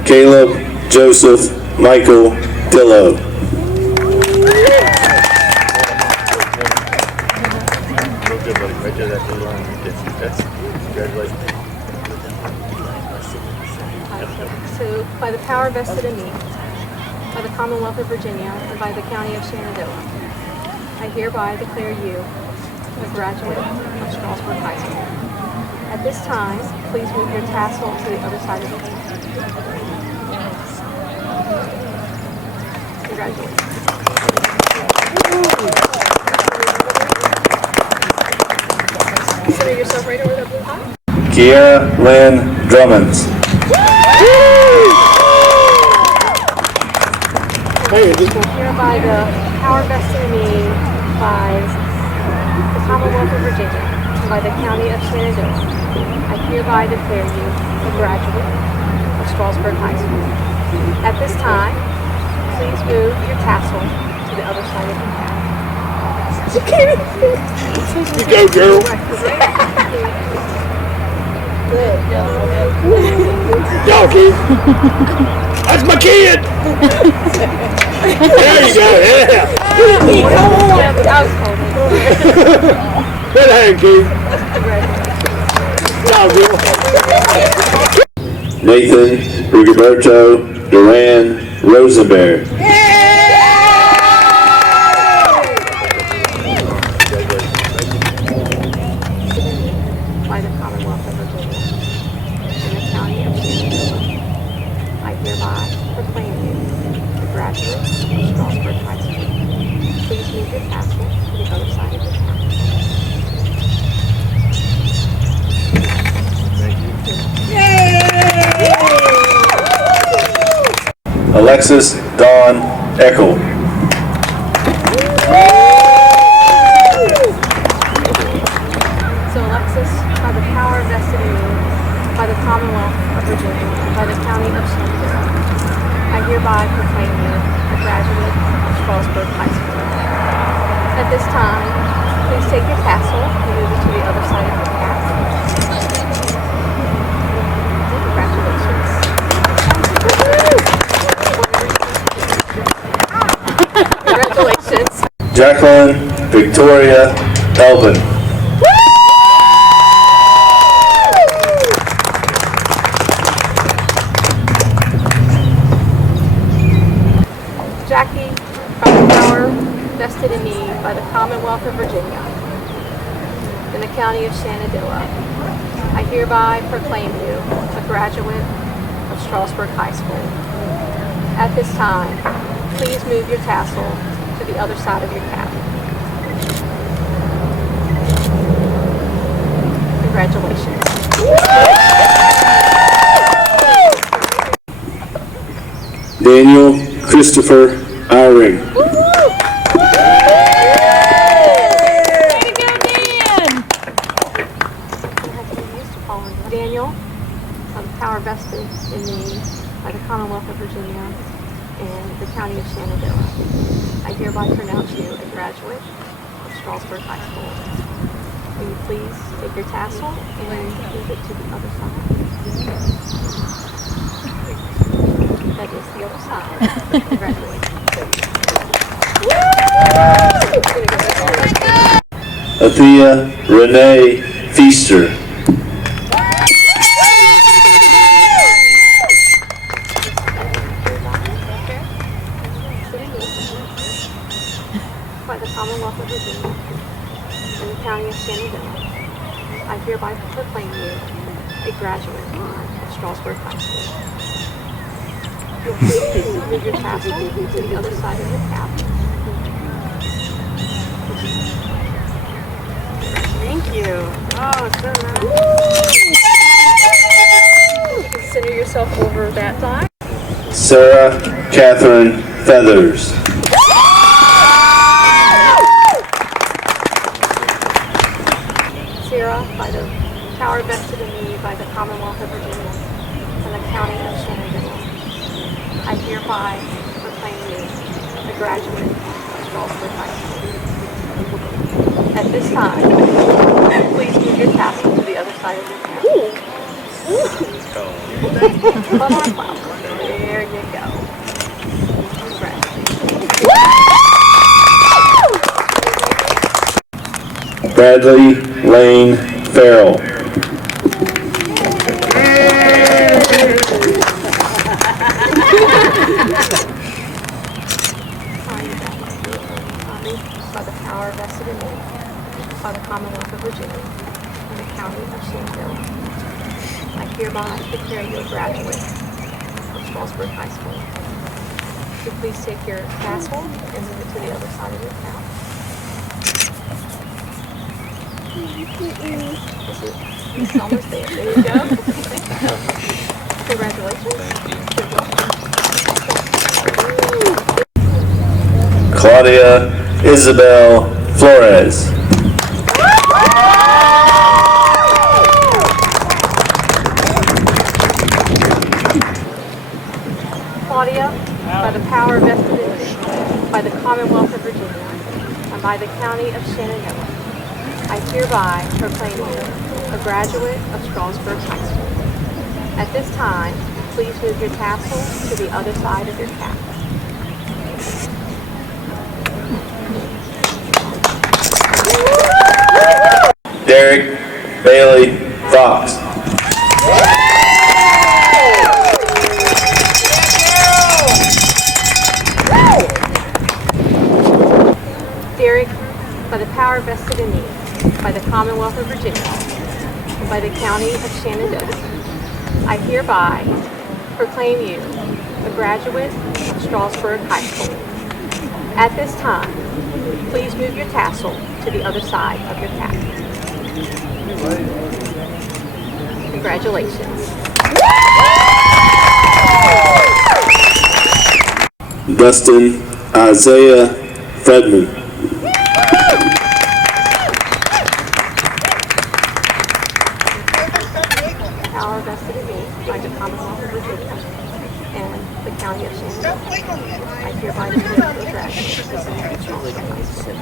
Caleb Joseph Michael Dillo. So, by the power vested in me by the Commonwealth of Virginia and by the County of Shenandoah, I hereby declare you a graduate of Strasburg High School. At this time, please move your tassel to the other side of the room. Congratulations. Consider yourself right over that blue heart. Kiera Lynn Drummonds. Hereby the power vested in me by the Commonwealth of Virginia and by the County of Shenandoah, I hereby declare you a graduate of Strasburg High School. At this time, please move your tassel to the other side of your cap. You go, girl. Good. Go, kid. That's my kid. There you go. Yeah. Good hand, kid. Nathan Rigoberto Duran Rosenberg. By the Commonwealth of Virginia and the County of Shenandoah, I hereby proclaim you a graduate of Strasburg High School. Please move your tassel to the other side of your cap. Alexis Dawn Eckel. So Alexis, by the power vested in me by the Commonwealth of Virginia and by the County of Strasburg, I hereby proclaim you a graduate of Strasburg High School. At this time, please take your tassel and move it to the other side of your cap. Congratulations. Congratulations. Jacqueline Victoria Elvin. Jackie, by the power vested in me by the Commonwealth of Virginia and the County of Shenandoah, I hereby proclaim you a graduate of Strasburg High School. At this time, please move your tassel to the other side of your cap. Congratulations. Daniel Christopher Iring. Daniel, by the power vested in me by the Commonwealth of Virginia and the County of Shenandoah, I hereby pronounce you a graduate of Strasburg High School. Will you please take your tassel and move it to the other side? That is the other side. Congratulations. Athea Renee Feaster. by the Commonwealth of Virginia and the County of Shenandoah, I hereby proclaim you a graduate of Strasburg High School. You'll please move your tassel to the other side of your cap. Thank you. Oh, so nice. You can center yourself over that die. Sarah Catherine Feathers. Sarah, by the power vested in me by the Commonwealth of Virginia and the County of Shenandoah, I hereby proclaim you a graduate of Strasburg High School. At this time, please move your tassel to the other side of your cap. There you go. Bradley Lane Farrell. By the power vested in me by the Commonwealth of Virginia and the County of Shenandoah, I hereby declare you a graduate of Strasburg High School. So please take your tassel and move it to the other side of your cap. It's almost there. There you go. Congratulations. Claudia Isabel Flores. Claudia, by the power vested in me by the Commonwealth of Virginia and by the County of Shenandoah, I hereby proclaim you a graduate of Strasburg High School. At this time, please move your tassel to the other side of your cap. Derek Bailey Fox. Derek, by the power vested in me by the Commonwealth of Virginia and by the County of Shenandoah, I hereby proclaim you a graduate of Strasburg High School. At this time, please move your tassel to the other side of your cap. Congratulations. Dustin Isaiah Fredman. Power vested in me by the Commonwealth of Virginia and the County of Shenandoah, I hereby declare you a graduate of Strasburg High School.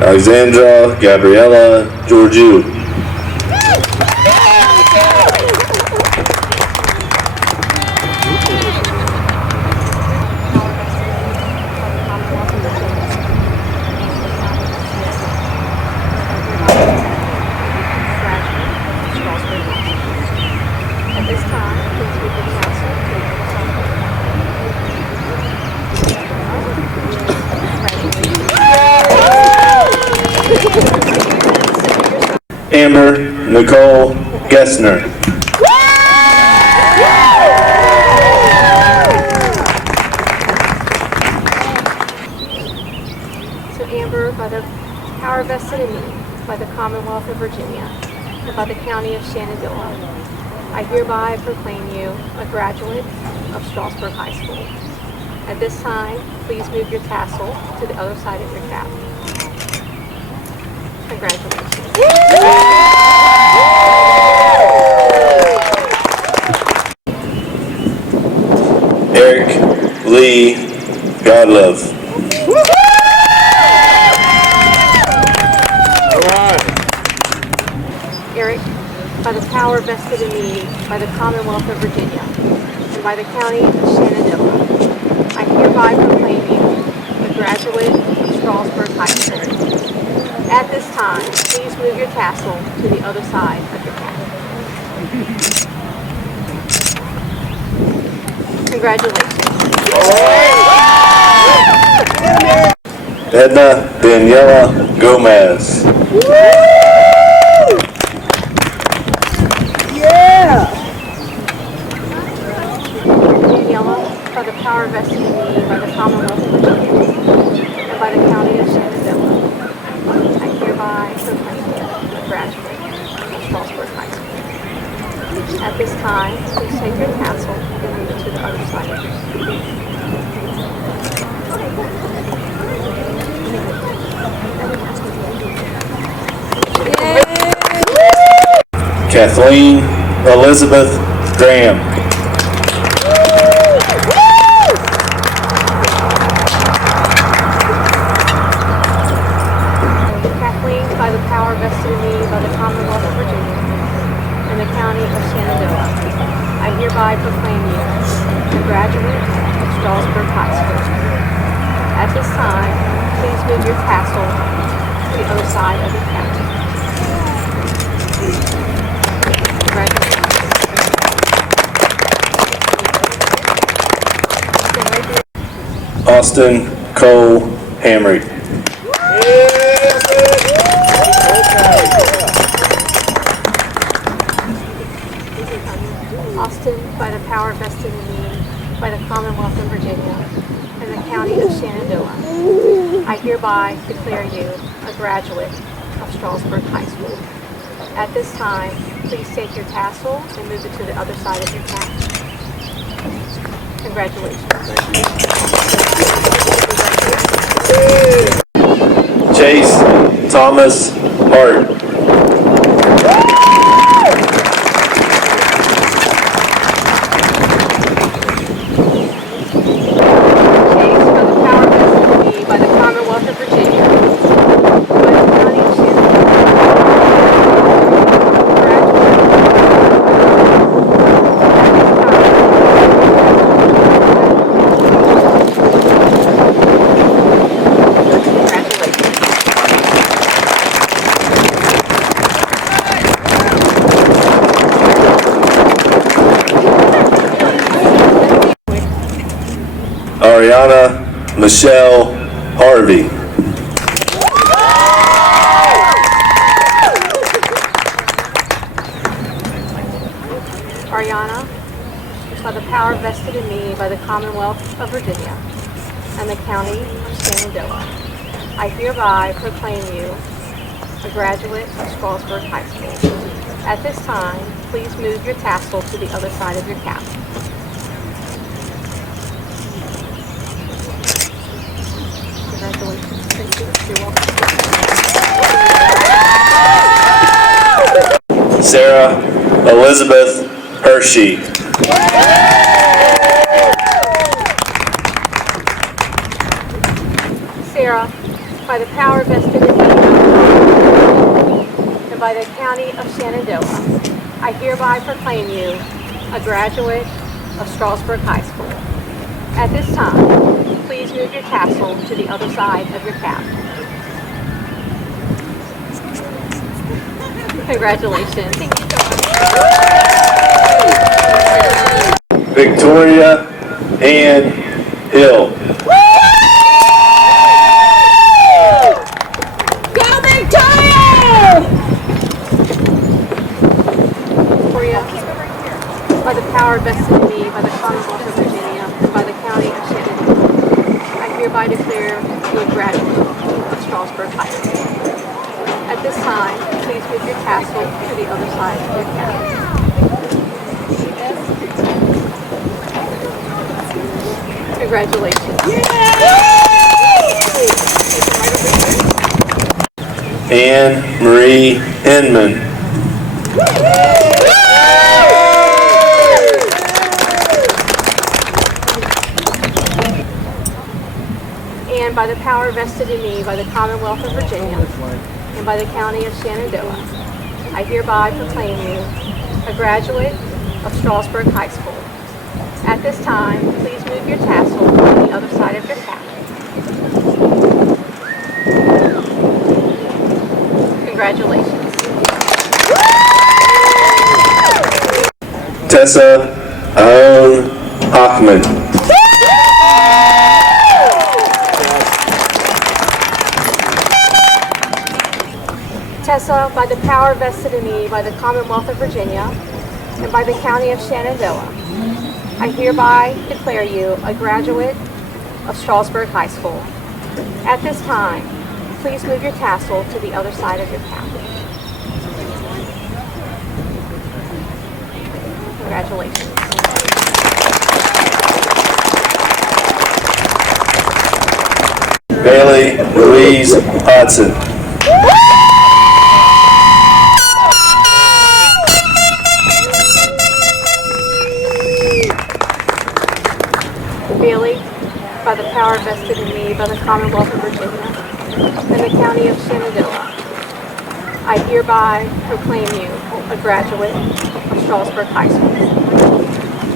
Alexandra Gabriella Georgiou. At this time, please move the tassel to Amber Nicole Gessner. So Amber, by the power vested in me by the Commonwealth of Virginia and by the County of Shenandoah, I hereby proclaim you a graduate of Strasburg High School. At this time, please move your tassel to the other side of your cap. Congratulations. Eric Lee Godlove. Eric, by the power vested in me by the Commonwealth of Virginia and by the County of Shenandoah, I hereby proclaim you a graduate of Strasburg High School. At this time, please move your tassel to the other side of your cap. Congratulations. Edna Daniela Gomez. Daniela, by the power vested in me by the Commonwealth of Virginia and by the County of Shenandoah, I hereby proclaim you a graduate of Strasburg High School. At this time, please take your tassel and move it to the other side of your Kathleen Elizabeth Graham. Kathleen, by the power vested in me by the Commonwealth of Virginia and the County of Shenandoah, I hereby proclaim you a graduate of Strasburg High School. At this time, please move your tassel to the other side of your cap. Congratulations. Austin Cole Hamry. Austin, by the power vested in me by the Commonwealth of Virginia and the County of Shenandoah, I hereby declare you a graduate of Strasburg High School. At this time, please take your tassel and move it to the other side of your cap. Congratulations. Chase Thomas Hart. Chase, by the power vested in me by the Commonwealth of Virginia, by the County of Shenandoah, Ariana Michelle Harvey. Ariana, by the power vested in me by the Commonwealth of Virginia and the County of Shenandoah, I hereby proclaim you a graduate of Strasburg High School. At this time, please move your tassel to the other side of your cap. Congratulations. Thank you. You're welcome. Sarah Elizabeth Hershey. Sarah, by the power vested in me and by the County of Shenandoah, I hereby proclaim you a graduate of Strasburg High School. At this time, please move your tassel to the other side of your cap. Congratulations. Thank you so much. Victoria Ann Hill. Victoria, by the power vested in me by the Commonwealth of Virginia and by the County of Shenandoah, I hereby declare you a graduate of Strasburg High School. At this time, please move your tassel to the other side of your cap. Congratulations. Anne Marie Inman. And by the power vested in me by the Commonwealth of Virginia and by the County of Shenandoah, I hereby proclaim you a graduate of Strasburg High School. At this time, please move your tassel to the other side of your cap. Congratulations. Tessa Aon Bachman. Tessa, by the power vested in me by the Commonwealth of Virginia and by the County of Shenandoah, I hereby declare you a graduate of Strasburg High School. At this time, please move your tassel to the other side of your cap. Congratulations. Bailey Louise Hodson. Bailey, by the power vested in me by the Commonwealth of Virginia and the County of Shenandoah, I hereby proclaim you a graduate of Strasburg High School.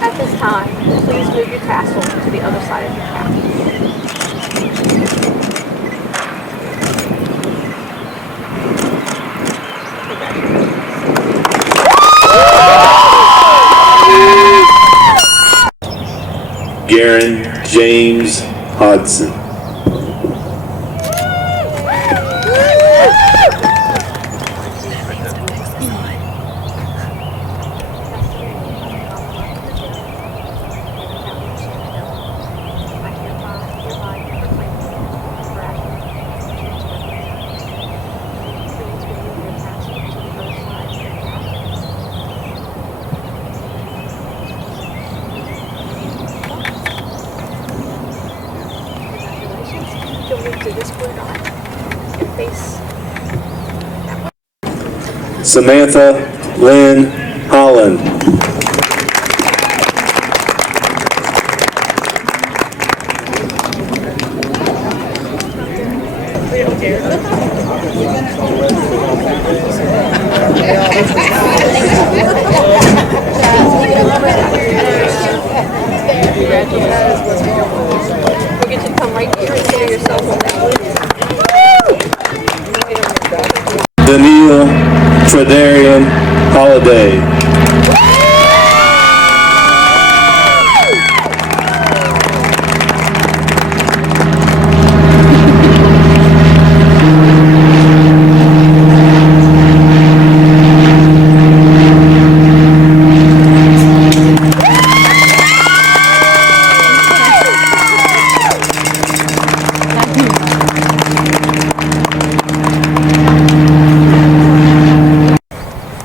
At this time, please move your tassel to the other side of your cap. Garen James Hodson. You'll move to this board on and face. Samantha Lynn Holland. We'll get you to come right here and stand yourself on that. Daniil Tredarian Holiday.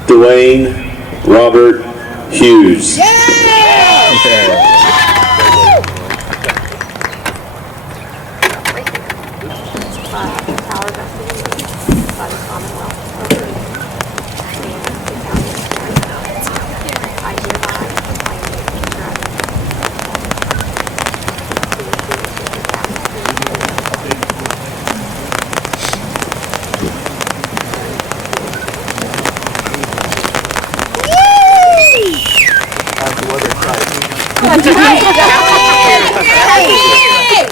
Dwayne Robert Hughes. Power vested in me by the Commonwealth of Virginia and the County of Shenandoah. I hereby proclaim you a graduate.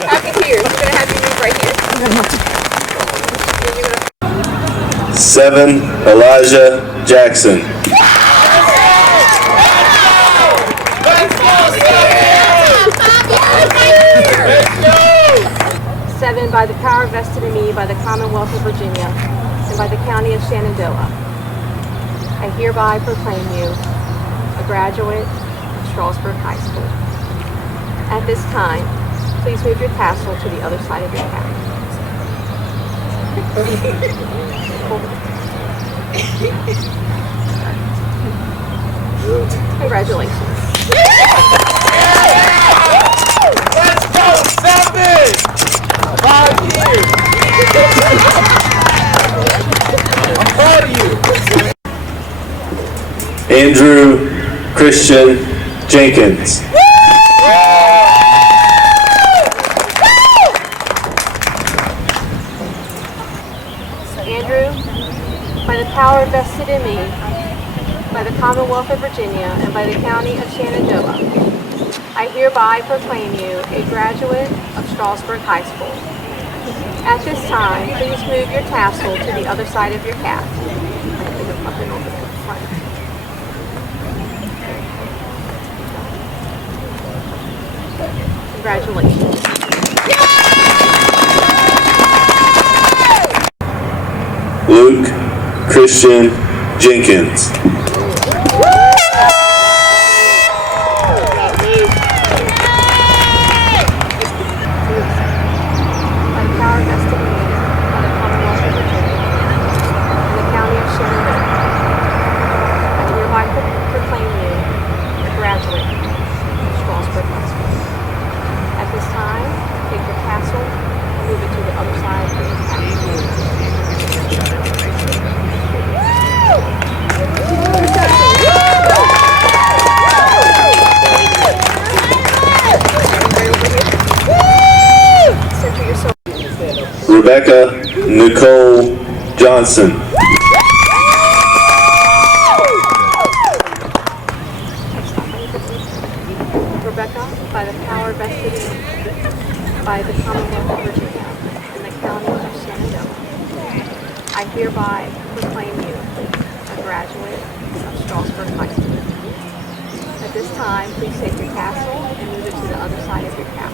Happy tears. We're gonna have you move right here. Seven Elijah Jackson. Seven, by the power vested in me by the Commonwealth of Virginia and by the County of Shenandoah, I hereby proclaim you a graduate of Strasburg High School. At this time, please move your tassel to the other side of your cap. Congratulations. Let's go, 7! 5 years! I'm proud of you. Andrew Christian Jenkins. Andrew, by the power vested in me by the Commonwealth of Virginia and by the County of Shenandoah, I hereby proclaim you a graduate of Strasburg High School. At this time, please move your tassel to the other side of your cap. Up and over the front. Congratulations. Luke Christian Jenkins. By the power vested in me by the Commonwealth of Virginia and the County of Shenandoah, I hereby proclaim you a graduate of Strasburg High School. At this time, take your tassel and move it to the other side of your tassel. Rebecca Nicole Johnson. Rebecca, by the power vested in me by the Commonwealth of Virginia and the County of Shenandoah, I hereby proclaim you a graduate of Strasburg High School. At this time, please take your tassel and move it to the other side of your cap.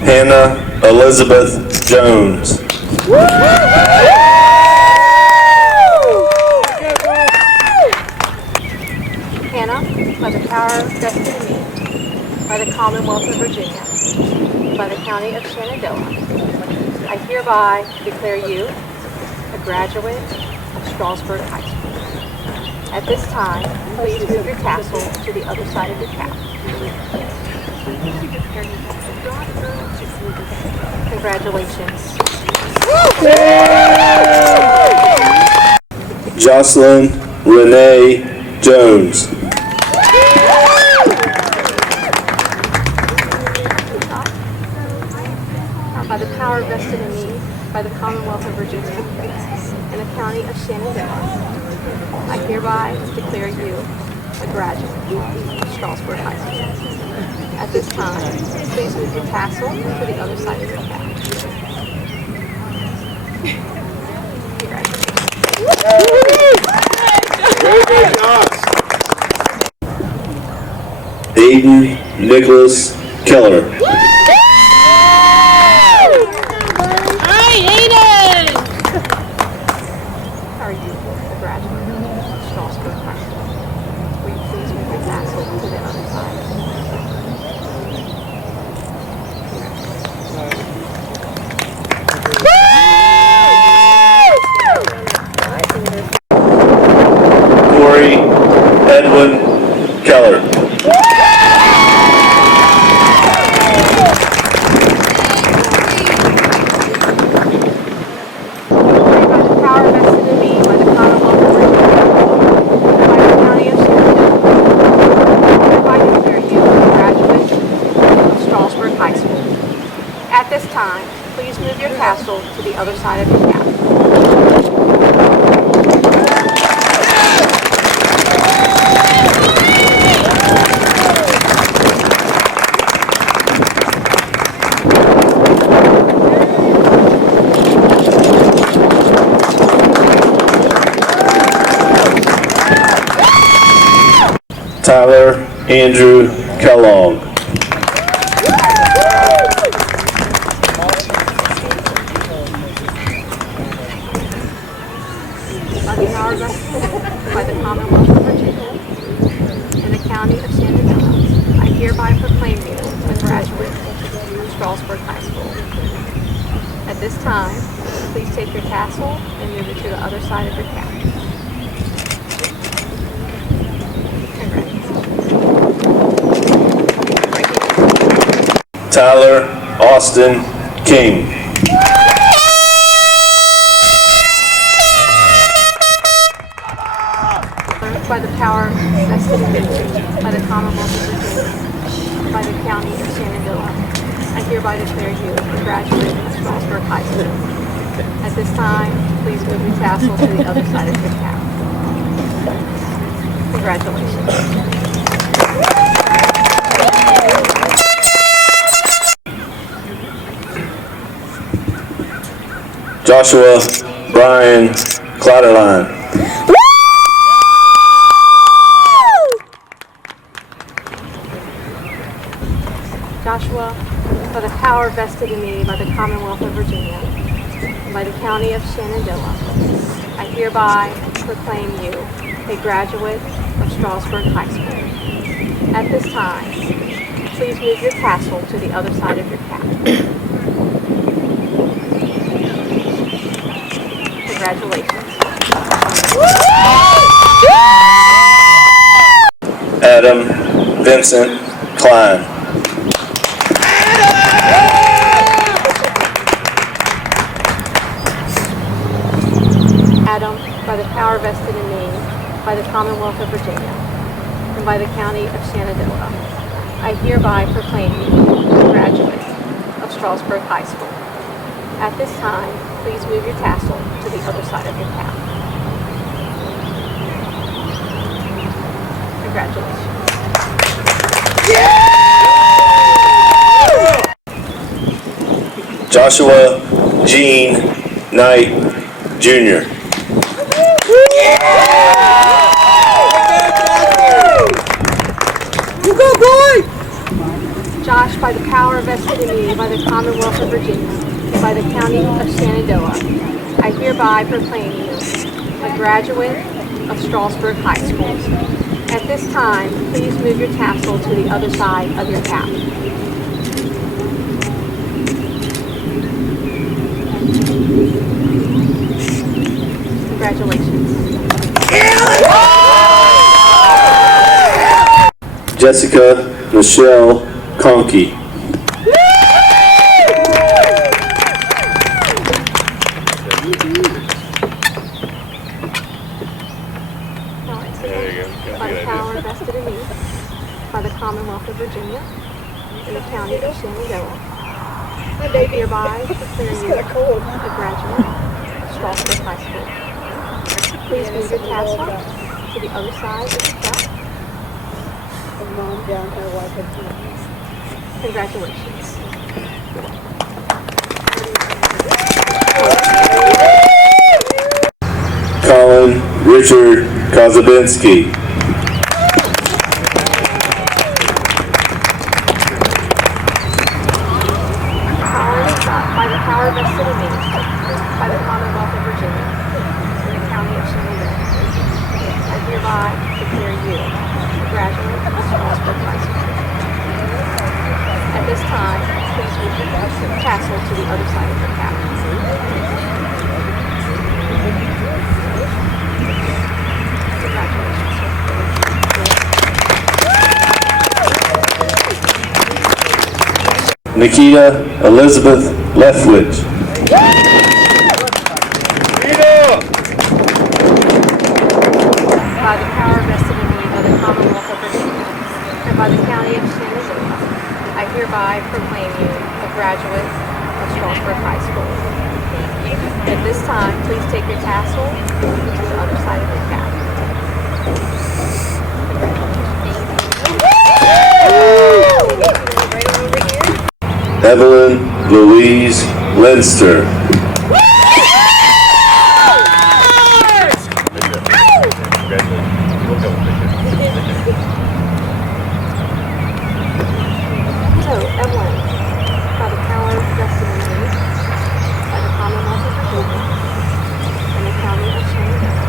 Hannah Elizabeth Jones. Hannah, by the power vested in me by the Commonwealth of Virginia, by the County of Shenandoah, I hereby declare you a graduate of Strasburg High School. At this time, please move your tassel to the other side of your cap. Congratulations. Jocelyn Renee Jones. By the power vested in me by the Commonwealth of Virginia and the County of Shenandoah, I hereby declare you a graduate of Strasburg High School. At this time, please move your tassel to the other side of your cap. Aiden Nicholas Keller. Are you a graduate of Strasburg High School? Will you please move your tassel to the other side? Corey Edwin Keller. At this time, please move your tassel to the other side of your cap. Tyler Andrew Kellogg. By the Commonwealth of Virginia and the County of Shenandoah, I hereby proclaim you a graduate of Strasburg High School. At this time, please take your tassel and move it to the other side of your cap. Tyler Austin King. By the power vested in me by the Commonwealth of Virginia, by the County of Shenandoah, I hereby declare you a graduate of Strasburg High School. At this time, please move your tassel to the other side of your cap. Congratulations. Joshua Brian Clatterline. Joshua, by the power vested in me by the Commonwealth of Virginia and by the County of Shenandoah, I hereby proclaim you a graduate of Strasburg High School. At this time, please move your tassel to the other side of your cap. Congratulations. Adam Vincent Klein. Adam, by the power vested in me by the Commonwealth of Virginia and by the County of Shenandoah, I hereby proclaim you a graduate of Strasburg High School. At this time, please move your tassel to the other side of your cap. Congratulations. Joshua Gene Knight Jr. Josh, by the power vested in me by the Commonwealth of Virginia and by the County of Shenandoah, I hereby proclaim you a graduate of Strasburg High School. At this time, please move your tassel to the other side of your cap. Congratulations. Jessica Michelle Conkey. By the power vested in me by the Commonwealth of Virginia and the County of Shenandoah, I hereby declare you a graduate of Strasburg High School. Please move your tassel to the other side of the cap. Congratulations. Colin Richard Kozabinski. By the power vested in me by the Commonwealth of Virginia and the County of Shenandoah, I hereby declare you a graduate of Strasburg High School. At this time, please move your tassel to the other side of your cap. Nikita Elizabeth Leftwich. By the power vested in me by the Commonwealth of Virginia and by the County of Shenandoah, I hereby proclaim you a graduate of Strasburg High School. At this time, please take your tassel to the other side of your cap. Evelyn Louise Linster. So, Evelyn, by the power vested in me by the Commonwealth of Virginia and the County of Shenandoah,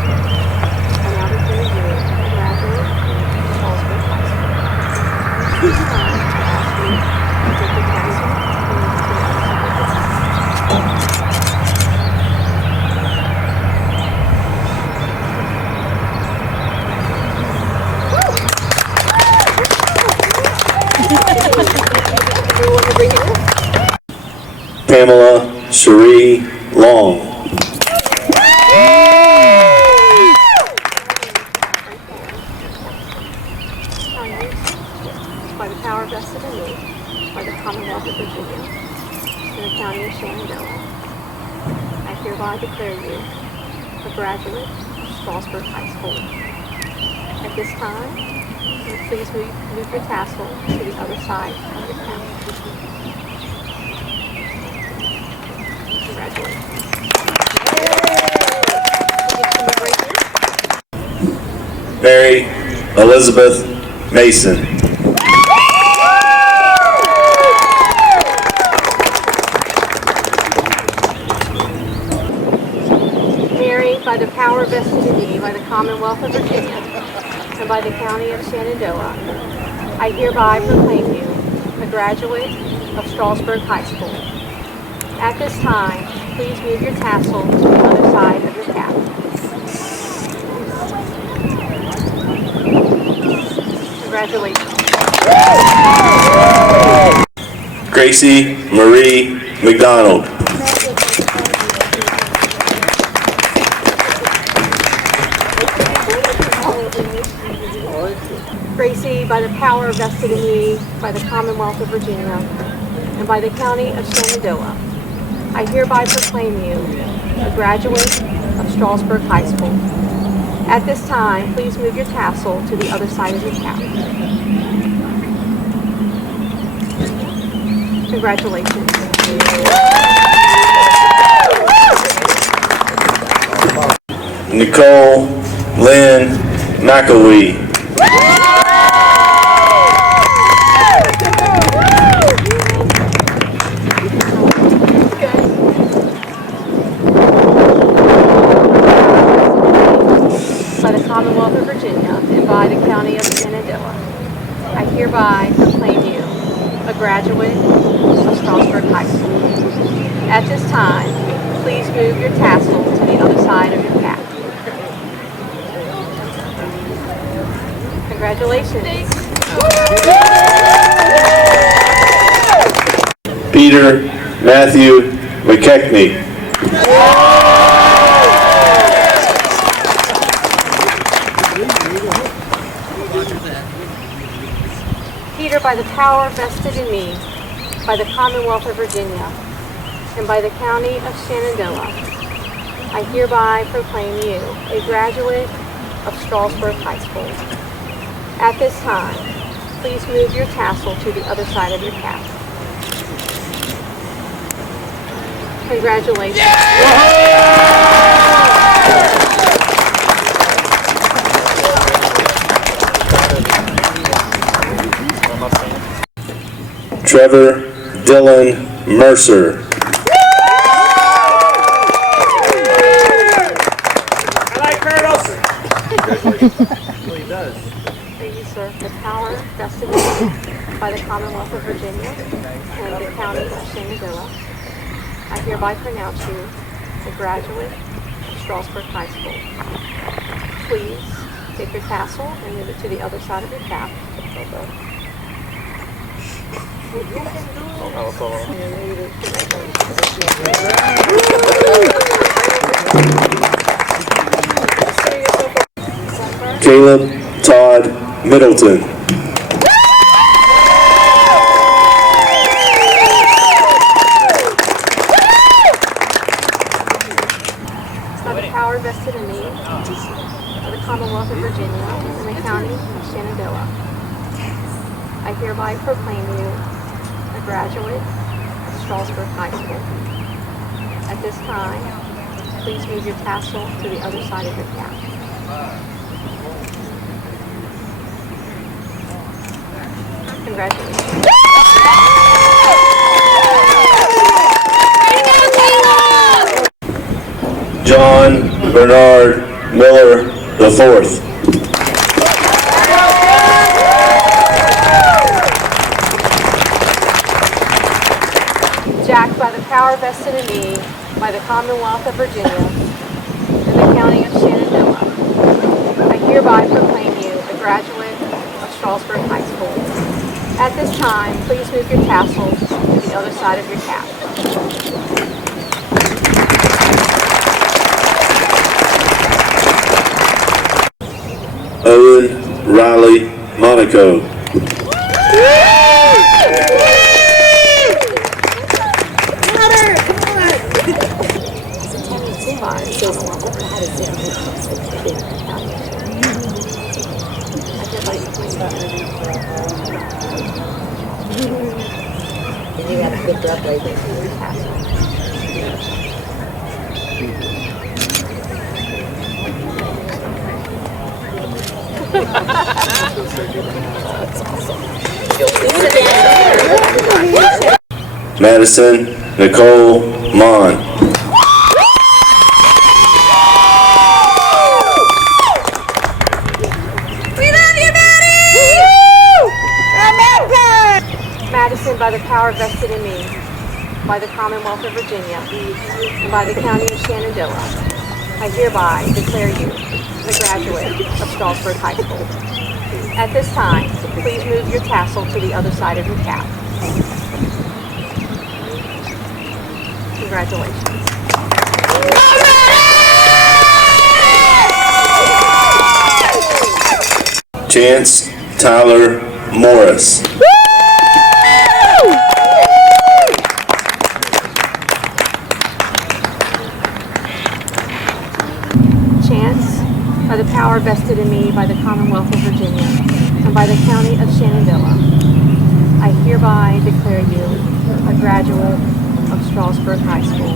I now declare you a graduate of Strasburg High School. This time, I ask you to take your tassel to the other side of your cap. Pamela Cherie Long. By the power vested in me by the Commonwealth of Virginia and the County of Shenandoah, I hereby declare you a graduate of Strasburg High School. At this time, please move your tassel to the other side of your cap. Congratulations. Mary Elizabeth Mason. Mary, by the power vested in me by the Commonwealth of Virginia and by the County of Shenandoah, I hereby proclaim you a graduate of Strasburg High School. At this time, please move your tassel to the other side of your cap. Congratulations. Gracie Marie McDonald. Gracie, by the power vested in me by the Commonwealth of Virginia and by the County of Shenandoah, I hereby proclaim you a graduate of Strasburg High School. At this time, please move your tassel to the other side of your cap. Congratulations. Nicole Lynn McAwee. By the Commonwealth of Virginia and by the County of Shenandoah, I hereby proclaim you a graduate of Strasburg High School. At this time, please move your tassel to the other side of your cap. Congratulations. Peter Matthew McKechnie. Peter, by the power vested in me by the Commonwealth of Virginia and by the County of Shenandoah, I hereby proclaim you a graduate of Strasburg High School. At this time, please move your tassel to the other side of your cap. Congratulations. Trevor Dylan Mercer. Thank you, sir. The power vested in me by the Commonwealth of Virginia and the County of Shenandoah, I hereby pronounce you a graduate of Strasburg High School. Please take your tassel and move it to the other side of your cap. Caleb Todd Middleton. By the power vested in me by the Commonwealth of Virginia and the County of Shenandoah, I hereby proclaim you a graduate of Strasburg High School. At this time, please move your tassel to the other side of your cap. Congratulations. John Bernard Miller IV. Jack, by the power vested in me by the Commonwealth of Virginia and the County of Shenandoah, I hereby proclaim you a graduate of Strasburg High School. At this time, please move your tassels to the other side of your cap. Owen Riley Monaco. Madison Nicole Mon. Madison, by the power vested in me, by the Commonwealth of Virginia, and by the County of Shenandoah, I hereby declare you the graduate of Strasburg High School. At this time, please move your tassel to the other side of your cap. Congratulations. Chance Tyler Morris. Chance, by the power vested in me by the Commonwealth of Virginia and by the County of Shenandoah, I hereby declare you a graduate of Strasburg High School.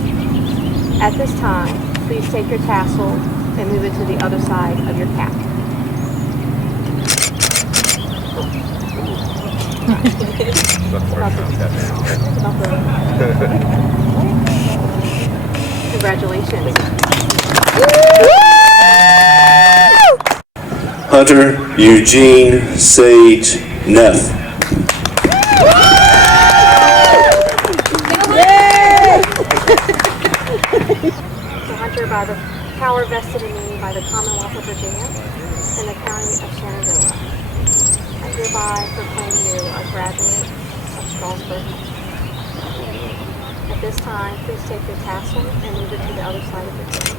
At this time, please take your tassel and move it to the other side of your cap. Congratulations. Hunter Eugene Sage Neff. Hunter, by the power vested in me by the Commonwealth of Virginia and the County of Shenandoah, I hereby proclaim you a graduate of Strasburg High School. At this time, please take your tassel and move it to the other side of your cap.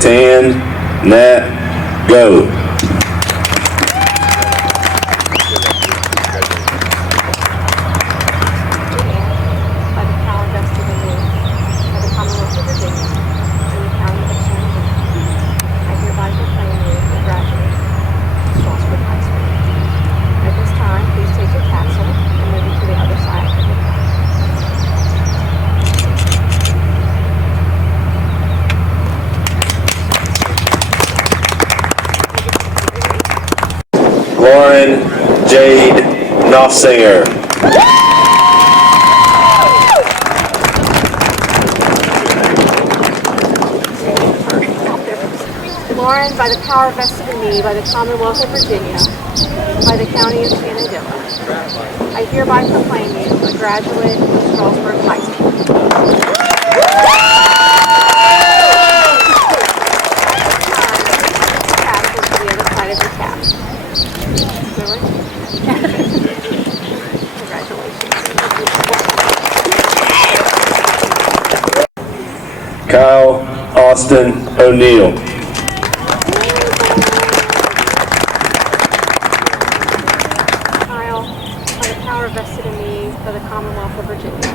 Tan Nat Go. By the power vested in me by the Commonwealth of Virginia and the County of Shenandoah, I hereby proclaim you a graduate of Strasburg High School. At this time, please take your tassel and move it to the other side of your cap. Lauren Jade Knopfsinger. Lauren, by the power vested in me by the Commonwealth of Virginia, by the County of Shenandoah, I hereby proclaim you a graduate of Strasburg High School. Tassel to the other side of your cap. Really? Congratulations. Kyle Austin O'Neill. Kyle, by the power vested in me by the Commonwealth of Virginia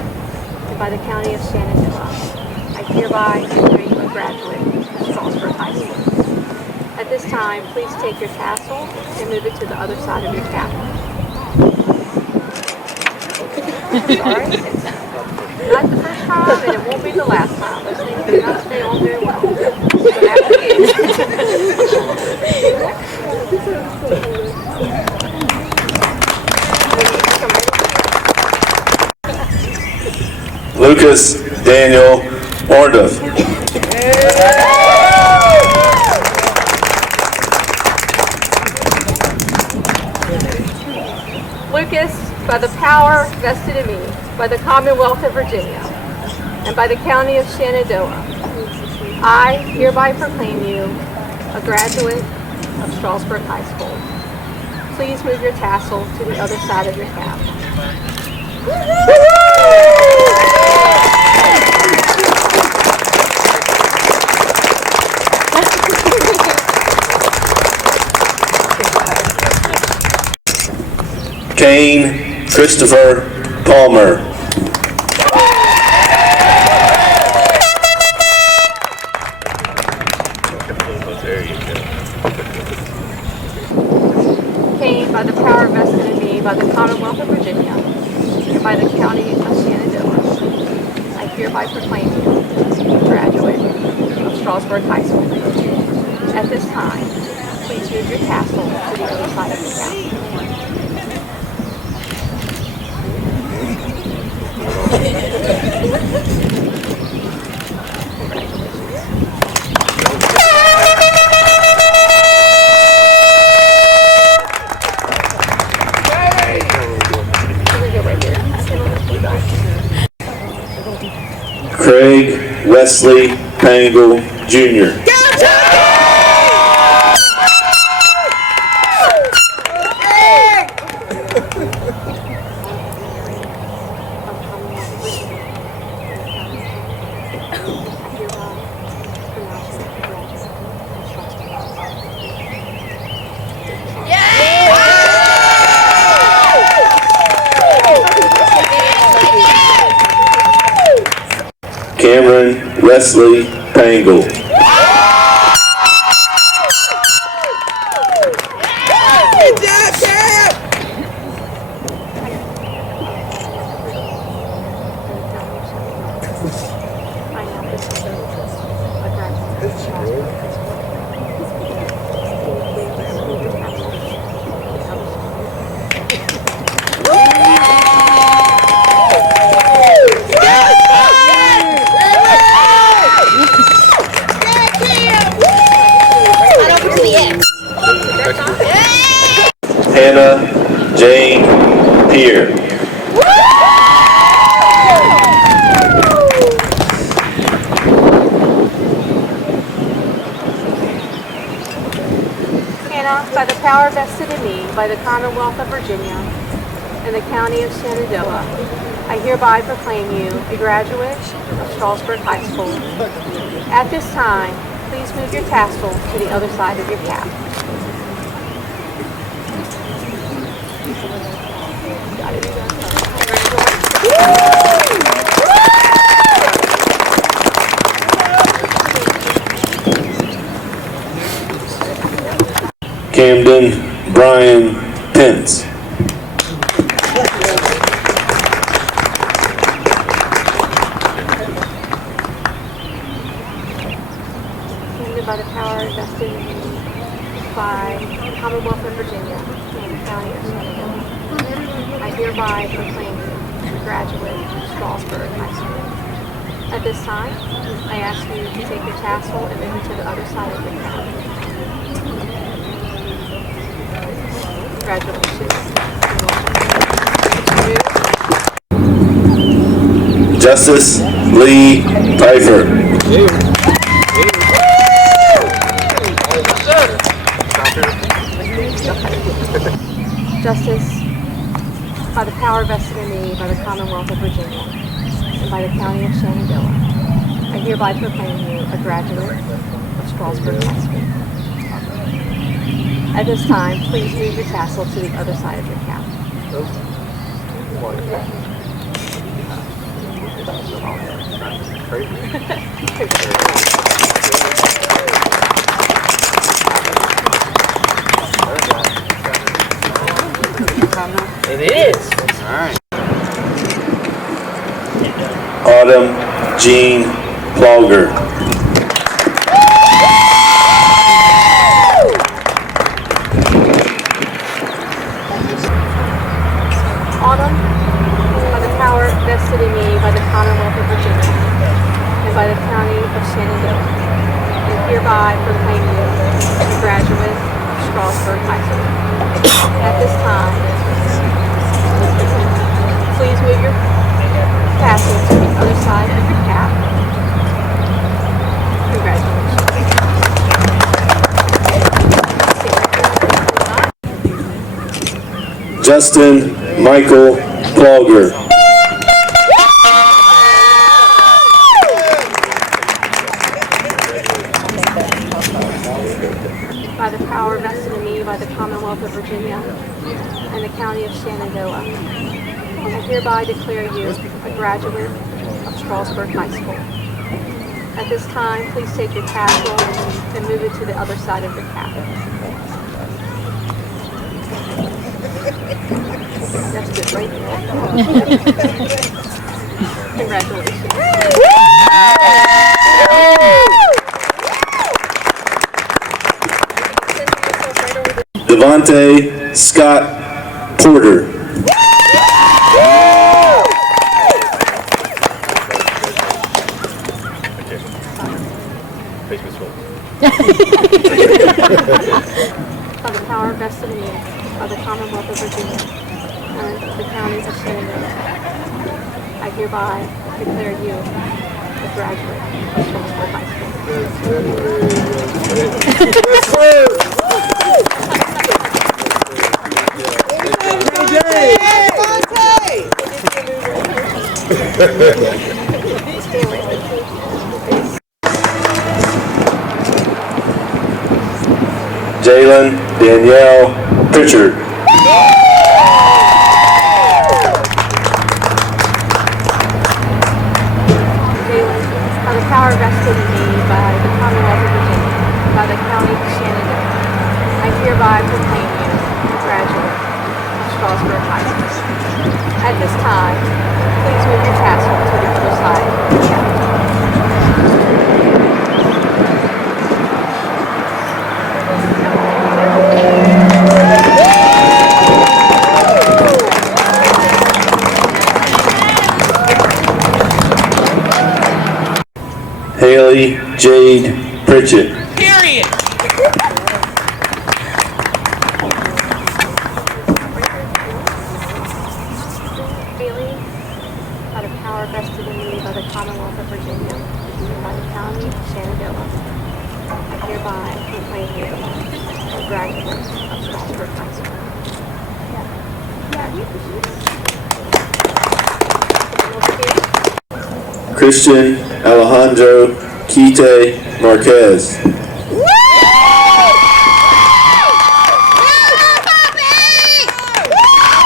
and by the County of Shenandoah, I hereby declare you a graduate of Strasburg High School. At this time, please take your tassel and move it to the other side of your cap. Sorry, it's not the first time and it won't be the last time. Those things do not stay on very well. Lucas Daniel Orduff. Lucas, by the power vested in me by the Commonwealth of Virginia and by the County of Shenandoah, I hereby proclaim you a graduate of Strasburg High School. Please move your tassel to the other side of your cap. Kane Christopher Palmer. Kane, by the power vested in me by the Commonwealth of Virginia Strasburg High School. At this time, please move your tassel to the other side of the cap. Craig Wesley Pangle Jr. Cameron Wesley Pangle. Hannah Jane Peer. Hannah, by the power vested in me by the Commonwealth of Virginia and the County of Shenandoah, I hereby proclaim you a graduate of Strasburg High School. At this time, please move your tassel to the other side of your cap. Camden Brian Pence. By the power vested in me by the Commonwealth of Virginia and the County of Strasburg, I hereby proclaim you a graduate of Strasburg High School. At this time, I ask you to take your tassel and move it to the other side of the cap. Congratulations. Justice Lee Pfeiffer. Justice, by the power vested in me by the Commonwealth of Virginia and by the County of Shenandoah, I hereby proclaim you a graduate of Strasburg High School. At this time, please move your tassel to the other side of your cap. It is. All right. Autumn Jean Plauger. Autumn, by the power vested in me by the Commonwealth of Virginia and by the County of Shenandoah, and hereby proclaim you a graduate of Strasburg High School. At this time, please move your tassel to the other side of your cap. Congratulations. Justin Michael Plauger. By the power vested in me by the Commonwealth of Virginia and the County of Shenandoah, I hereby declare you a graduate of Strasburg High School. At this time, please take your tassel and move it to the other side of your cap. That's good, right? Congratulations. Devontae Scott Porter. By the power vested in me by the Commonwealth of Virginia and the county of Shenandoah, I hereby declare you a graduate of Strasburg High School. Jalen Danielle Pritchard. By the power vested in me by the Commonwealth of Virginia and by the county of Shenandoah, I hereby proclaim you a graduate of Strasburg High School. At this time, please move your tassel to the other side of the cap. Haley Jade Pritchett. Haley, by the power vested in me by the Commonwealth of Virginia and by the county of Shenandoah, I hereby proclaim you a graduate of Strasburg High School. Christian Alejandro Quite Marquez. Vested in me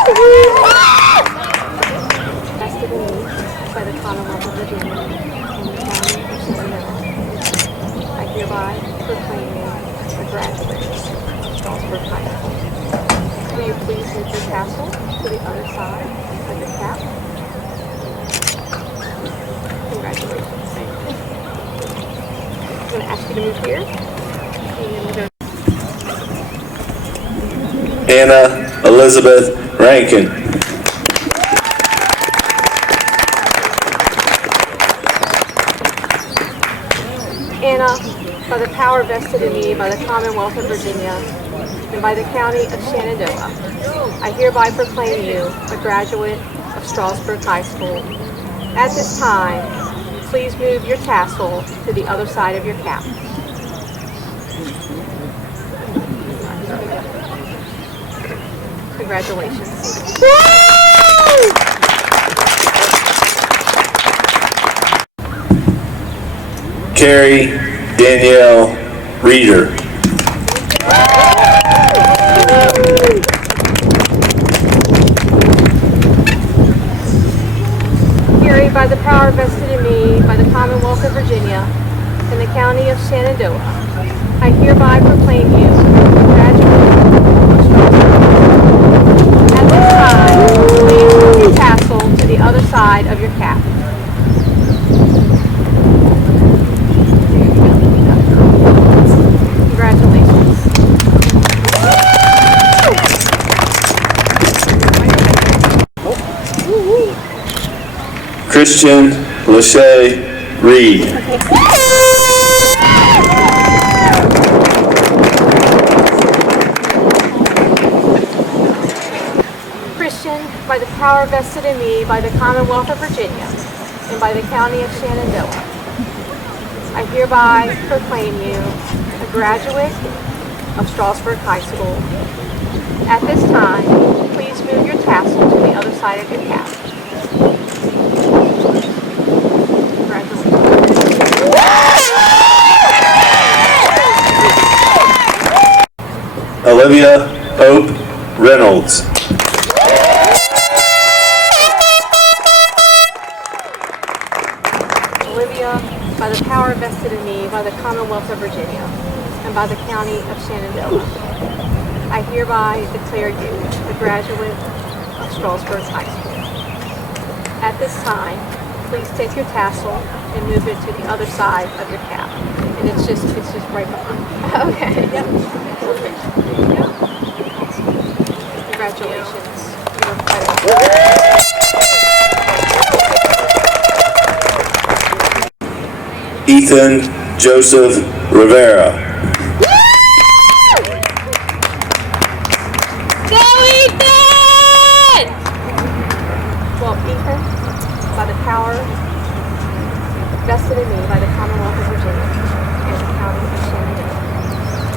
by the Commonwealth of Virginia and the county of Shenandoah, I hereby proclaim you a graduate of Strasburg High School. Will you please move your tassel to the other side of your cap? Congratulations. I'm going to ask you to move here. And go. Anna Elizabeth Rankin. Anna, by the power vested in me by the Commonwealth of Virginia and by the county of Shenandoah, I hereby proclaim you a graduate of Strasburg High School. At this time, please move your tassel to the other side of your cap. Congratulations. Carrie Danielle Reeder. Carrie, by the power vested in me by the Commonwealth of Virginia and the county of Shenandoah, I hereby proclaim you a graduate of Strasburg. At this time, please move your tassel to the other side of your cap. Congratulations. Christian Lachey Reed. Christian, by the power vested in me by the Commonwealth of Virginia and by the county of Shenandoah, I hereby proclaim you a graduate of Strasburg High School. At this time, please move your tassel to the other side of your cap. Olivia Hope Reynolds. Olivia, by the power vested in me by the Commonwealth of Virginia and by the county of Shenandoah, I hereby declare you a graduate of Strasburg High School. At this time, please take your tassel and move it to the other side of your cap. And it's just right behind. Okay. Yep. Perfect. There you go. Congratulations. You were quite Ethan Joseph Rivera. Well, Ethan, by the power vested in me by the Commonwealth of Virginia and the County of Shenandoah,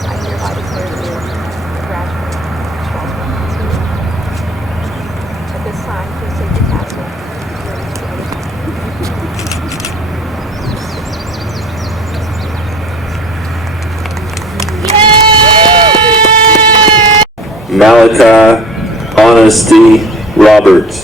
I hereby declare you a graduate of Strasburg High School. At this time, please take your castle. Malachi Honesty Roberts.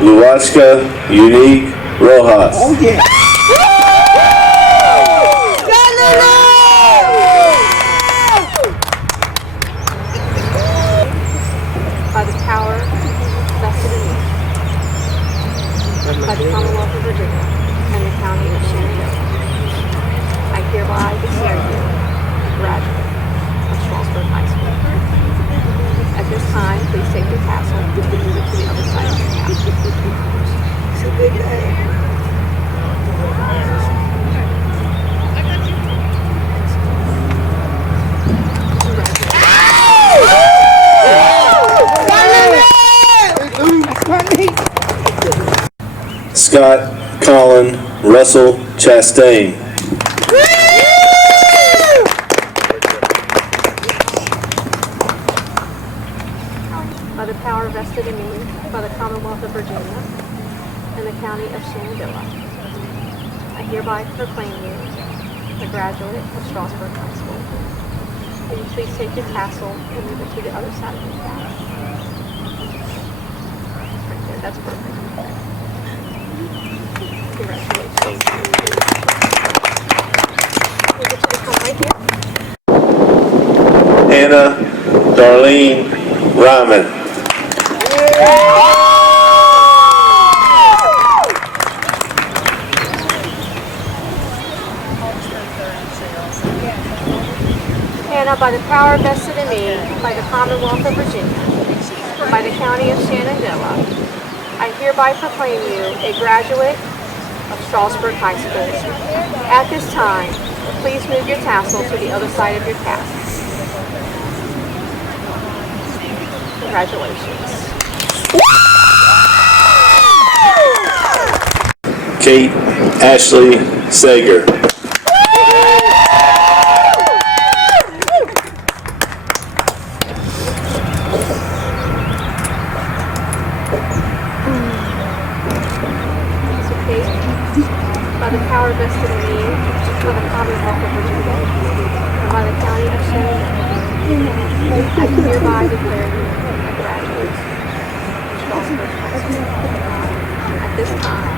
Luachka Unique Rojas. Oh yeah. By the power vested in me by the Commonwealth of Virginia and the County of Shenandoah, I hereby declare you a graduate of Strasburg High School. At this time, please take your tassel and move it to the other side of the castle. It's a big day. Scott Colin Russell Chastain. By the power vested in me by the Commonwealth of Virginia and the County of Shenandoah, I hereby proclaim you a graduate of Strasburg High School. Will you please take your tassel and move it to the other side of your cap? Right there, that's perfect. Congratulations. We'll get you to come right here. Anna Darlene Ryman. Anna, by the power vested in me by the Commonwealth of Virginia, by the County of Shenandoah, I hereby proclaim you a graduate of Strasburg High School. At this time, please move your tassel to the other side of your cap. Congratulations. Kate Ashley Sager. By the power vested in me by the Commonwealth of Virginia and by the County of Shenandoah, I hereby declare you a graduate of Strasburg High School. At this time,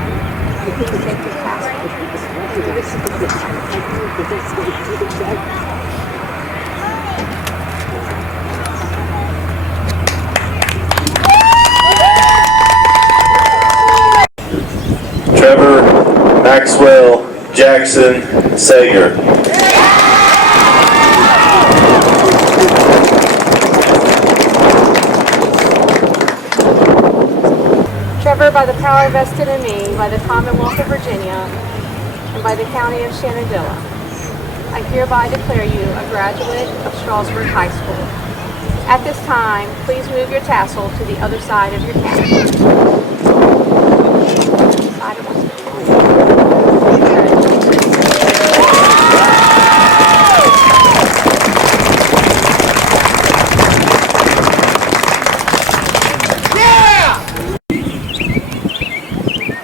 please take your tassel and move it to the other side. Trevor Maxwell Jackson Sager. Christopher, by the power vested in me by the Commonwealth of Virginia and by the County of Shenandoah, I hereby declare you a graduate of Strasburg High School. At this time, please move your tassel to the other side of your cap.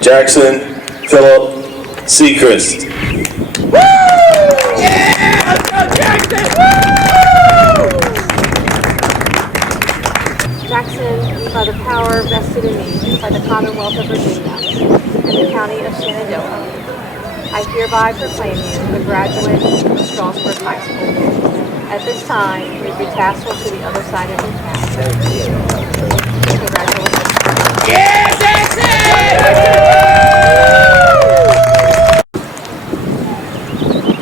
Jackson Philip Seacrest. Jackson, by the power vested in me by the Commonwealth of Virginia and the County of Shenandoah, I hereby proclaim you a graduate of Strasburg High School. At this time, move your tassel to the other side of your cap. Congratulations. Yeah, Jackson!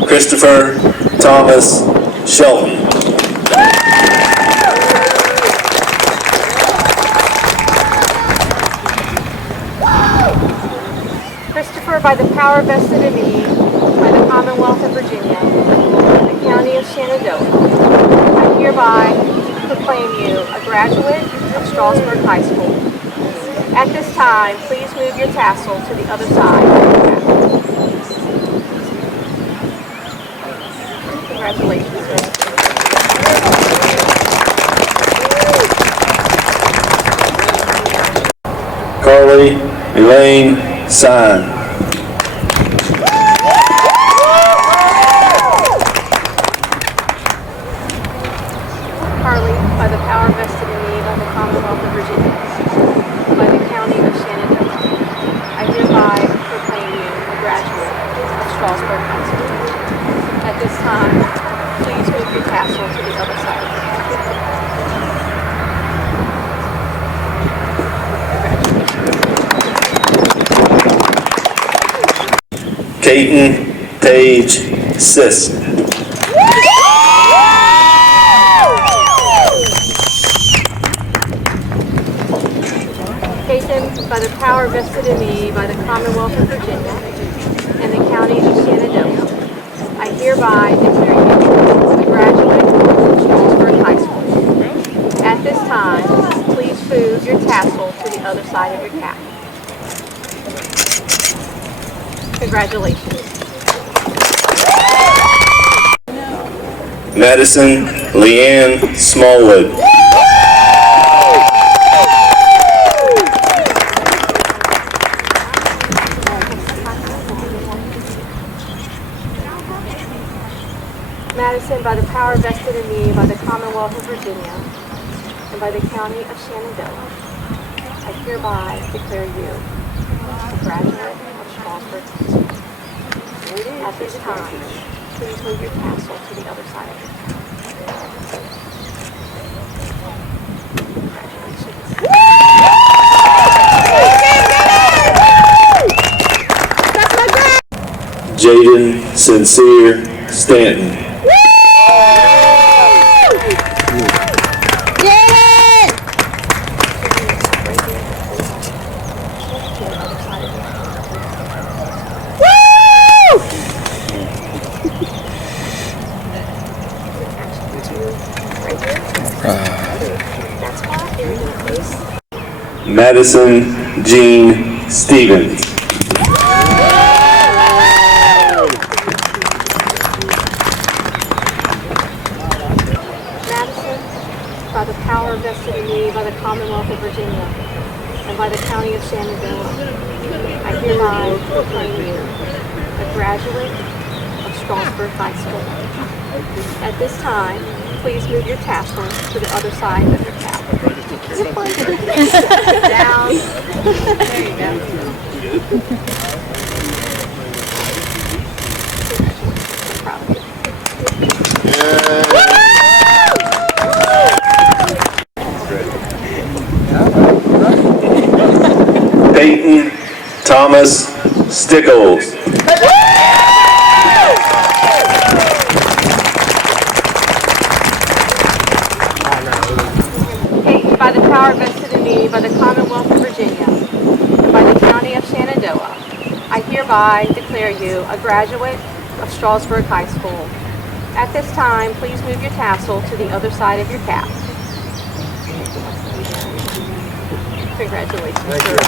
Christopher Thomas Shelton. Christopher, by the power vested in me by the Commonwealth of Virginia and the County of Shenandoah, I hereby proclaim you a graduate of Strasburg High School. At this time, please move your tassel to the other side of your cap. Congratulations, sir. Carly Elaine Sign. Carly, by the power vested in me by the Commonwealth of Virginia, by the County of Shenandoah, I hereby proclaim you a graduate of Strasburg High School. At this time, please move your tassel to the other side. Caton Page Sisk. Taken by the power vested in me by the Commonwealth of Virginia and the County of Shenandoah, I hereby declare you a graduate of Strasburg High School. At this time, please move your tassel to the other side of your cap. Congratulations. Madison Leanne Smallwood. Madison, by the power vested in me by the Commonwealth of Virginia and by the County of Shenandoah, I hereby declare you a graduate of Strasburg High School. At this time, please move your tassel to the other side of your cap. Congratulations. Jaden Sincere Stanton. Madison Jean Stevens. Madison, by the power vested in me by the Commonwealth of Virginia and by the County of Shenandoah, I hereby proclaim you a graduate of Strasburg High School. At this time, please move your tassel to the other side of your cap. Down. There you go. I'm proud of you. Peyton Thomas Stickles. By the power vested in me by the Commonwealth of Virginia and County of Shenandoah, I hereby declare you a graduate of Strasburg High School. At this time, please move your tassel to the other side of your cap. Congratulations, sir.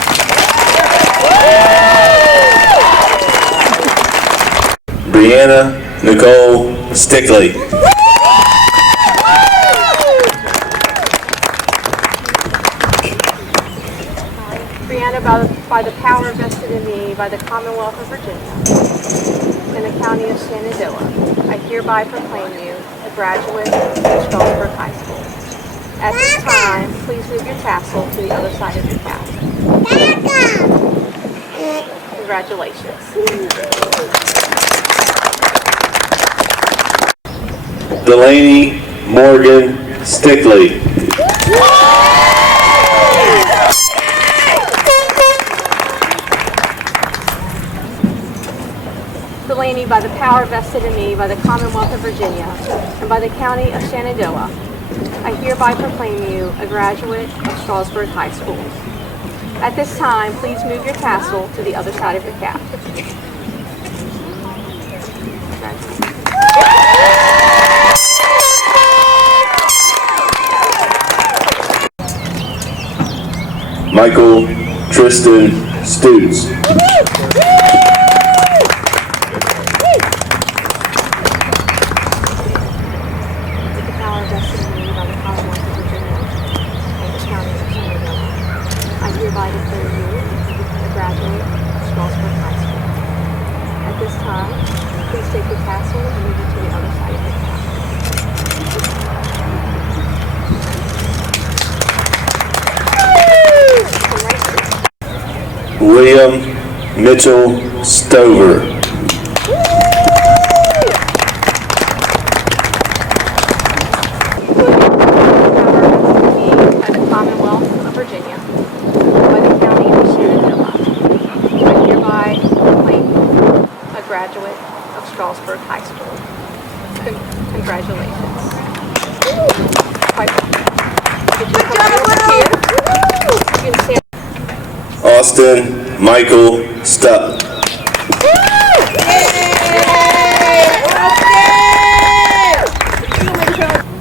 Brianna Nicole Stickley. Brianna, by the power vested in me by the Commonwealth of Virginia and the County of Shenandoah, I hereby proclaim you a graduate of Strasburg High School. At this time, please move your tassel to the other side of your cap. Congratulations. Delaney Morgan Stickley. Delaney, by the power vested in me by the Commonwealth of Virginia and by the County of Shenandoah, I hereby proclaim you a graduate of Strasburg High School. At this time, please move your tassel to the other side of your cap. Michael Tristan Stutes. Hereby declare you a graduate of Strasburg High School. At this time, please take your tassel and move it to the other side of your cap. William Mitchell Stover. By the Commonwealth of Virginia, by the County of Shenandoah, I hereby proclaim you a graduate of Strasburg High School. Congratulations. Did you come over here? You can stand. Austin Michael Stupp.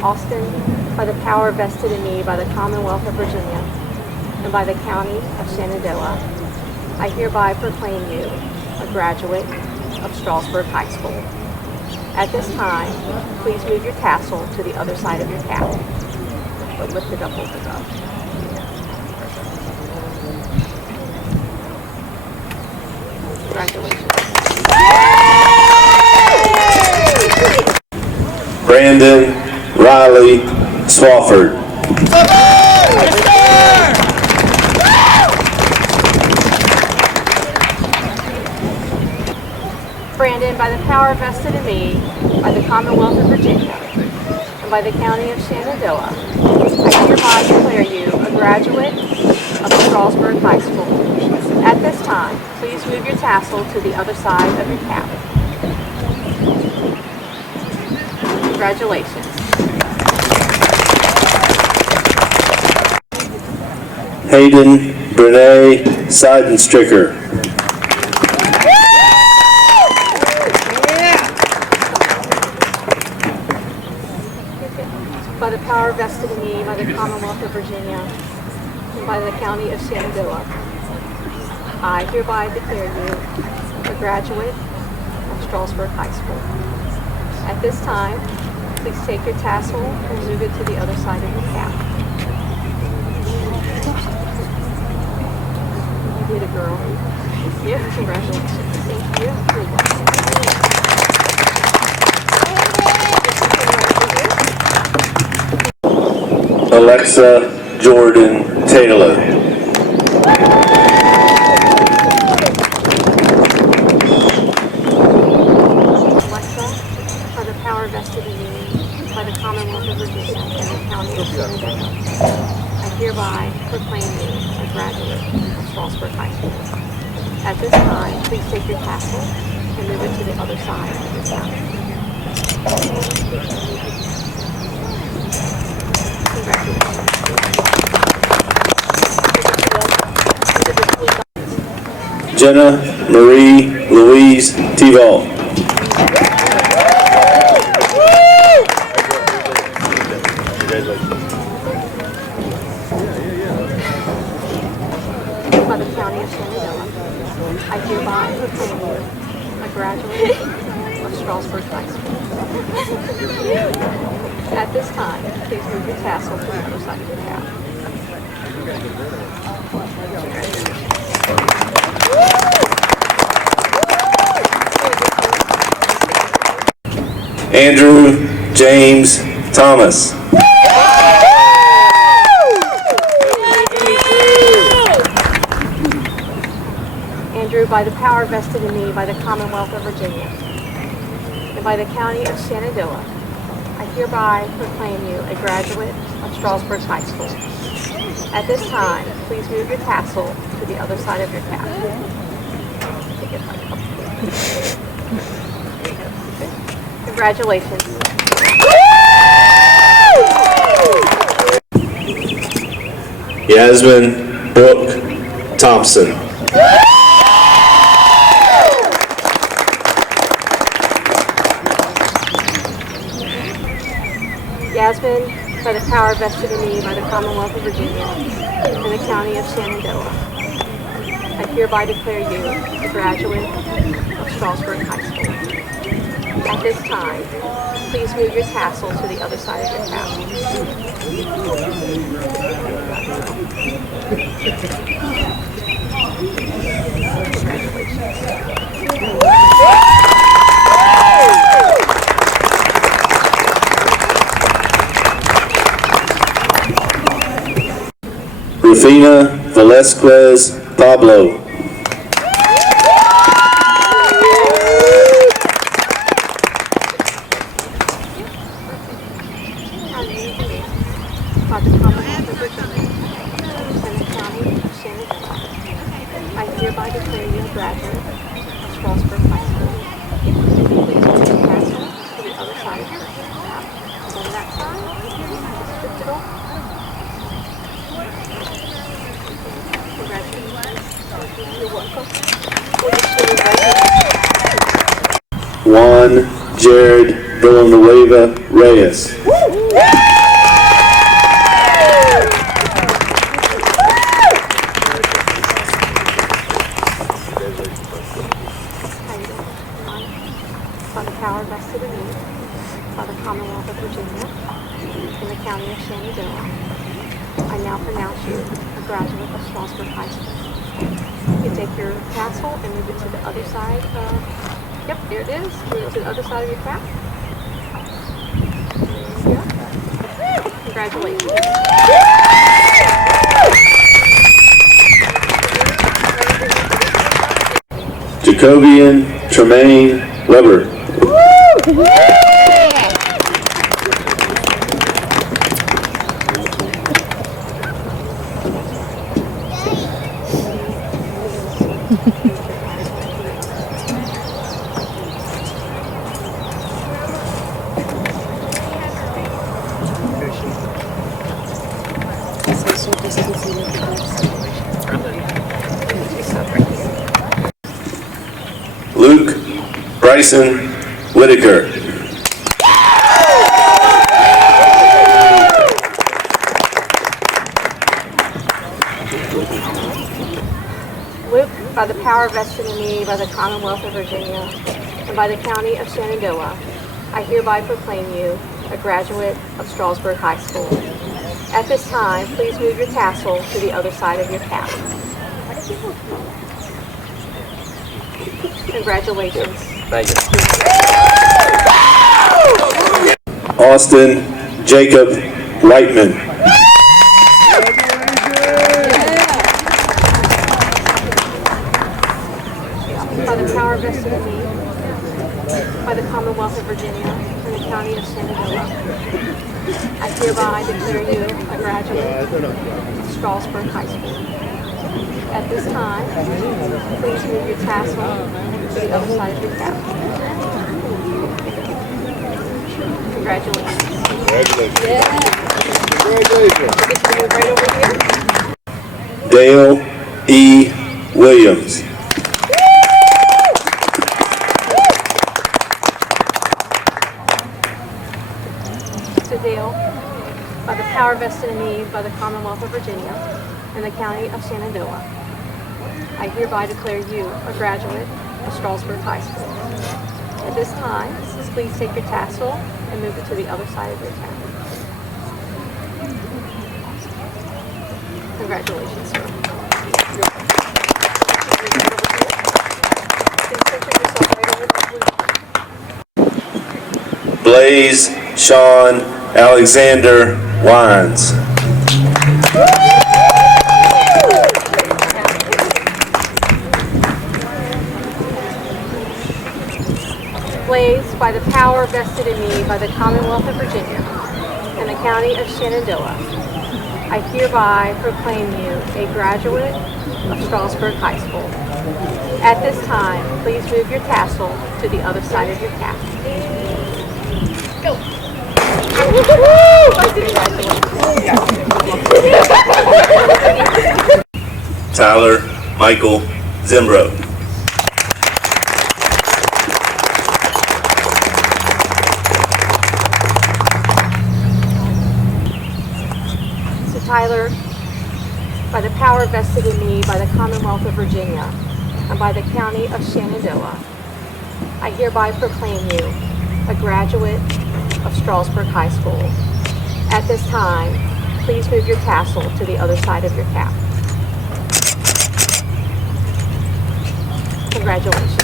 Austin, by the power vested in me by the Commonwealth of Virginia and by the County of Shenandoah, I hereby proclaim you a graduate of Strasburg High School. At this time, please move your tassel to the other side of your cap, but lift it up over the up. Congratulations. Brandon Riley Swafford. Brandon, by the power vested in me by the Commonwealth of Virginia and by the County of Shenandoah, I hereby declare you a graduate of Strasburg High School. At this time, please move your tassel to the other side of your cap. Congratulations. Hayden Brene Seidenstricker. By the power vested in me by the Commonwealth of Virginia and by the County of Shenandoah, I hereby declare you a graduate of Strasburg High School. At this time, please take your tassel and move it to the other side of your cap. You did it, girl. Yeah, congratulations. Thank you. You're welcome. Alexa Jordan Taylor. Alexa, by the power vested in me by the Commonwealth of Virginia and the County of Shenandoah, I hereby proclaim you a graduate of Strasburg High School. At this time, please take your tassel and move it to the other side of your cap. Congratulations. Jenna Marie Louise Tevalt. By the County of Shenandoah, I hereby proclaim you a graduate of Strasburg High School. At this time, please move your tassel to the other side of your cap. Andrew James Thomas. Andrew, by the power vested in me by the Commonwealth of Virginia and by the County of Shenandoah, I hereby proclaim you a graduate of Strasburg High School. At this time, please move your tassel to the other side of your cap. Congratulations. Yasmin Brooke Thompson. Yasmin, by the power vested in me by the Commonwealth of Virginia and the County of Shenandoah, I hereby declare you a graduate of Strasburg High School. At this time, please move your tassel to the other side of your cap. Rufina Velasquez Pablo. By the Commonwealth of Virginia and the County of Shenandoah, I hereby declare you a graduate of Strasburg High School. Please move your tassel to the other side of your cap. On that side, just lift it off. Congratulations. You're welcome. Juan Jared Villanueva Reyes. By the power vested in me by the Commonwealth of Virginia and the County of Shenandoah, I now pronounce you a graduate of Strasburg High School. You can take your tassel and move it to the other side of, yep, there it is. Move it to the other side of your cap. Yeah. Congratulations. Jacobian Tremaine Weber. Luke Bryson Whitaker. Luke, by the power vested in me by the Commonwealth of Virginia and by the County of Shenandoah, I hereby proclaim you a graduate of Strasburg High School. At this time, please move your tassel to the other side of your cap. Congratulations. Thank you. Austin Jacob Whiteman. By the power vested in me by the Commonwealth of Virginia and the County of Shenandoah, I hereby declare you a graduate of Strasburg High School. At this time, please move your tassel to the other side of your cap. Congratulations. Congratulations. Just move right over here. Dale E. Williams. Scottsdale, by the power vested in me by the Commonwealth of Virginia and the County of Shenandoah, I hereby declare you a graduate of Strasburg High School. At this time, please take your tassel and move it to the other side of your cap. Congratulations, sir. Blaze Sean Alexander Wines. Blaze, by the power vested in me by the Commonwealth of Virginia and the County of Shenandoah, I hereby proclaim you a graduate of Strasburg High School. At this time, please move your tassel to the other side of your cap. Go. Tyler Michael Zimbro. Tyler, by the power vested in me by the Commonwealth of Virginia and by the County of Shenandoah, I hereby proclaim you a graduate of Strasburg High School. At this time, please move your tassel to the other side of your cap. Congratulations.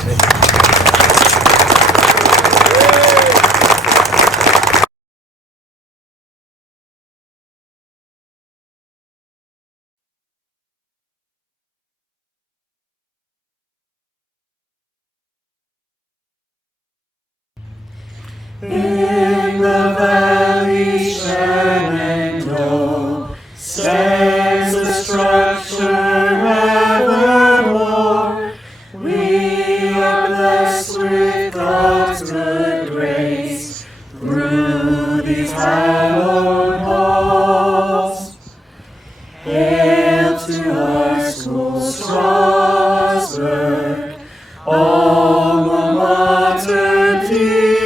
In the valley Shenandoah stands the structure evermore. We are blessed with God's good grace through these hallowed halls. Hail to our school, Strasburg, alma mater dear.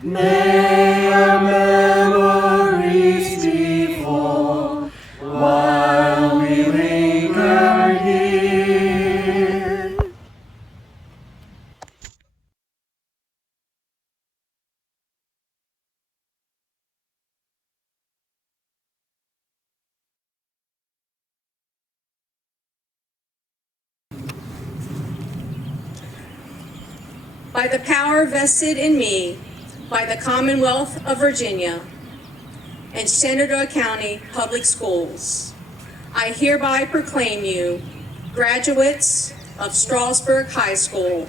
May our memories be full while we linger here. By the power vested in me by the Commonwealth of Virginia and Shenandoah County Public Schools, I hereby proclaim you graduates of Strasburg High School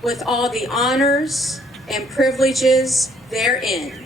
with all the honors and privileges therein.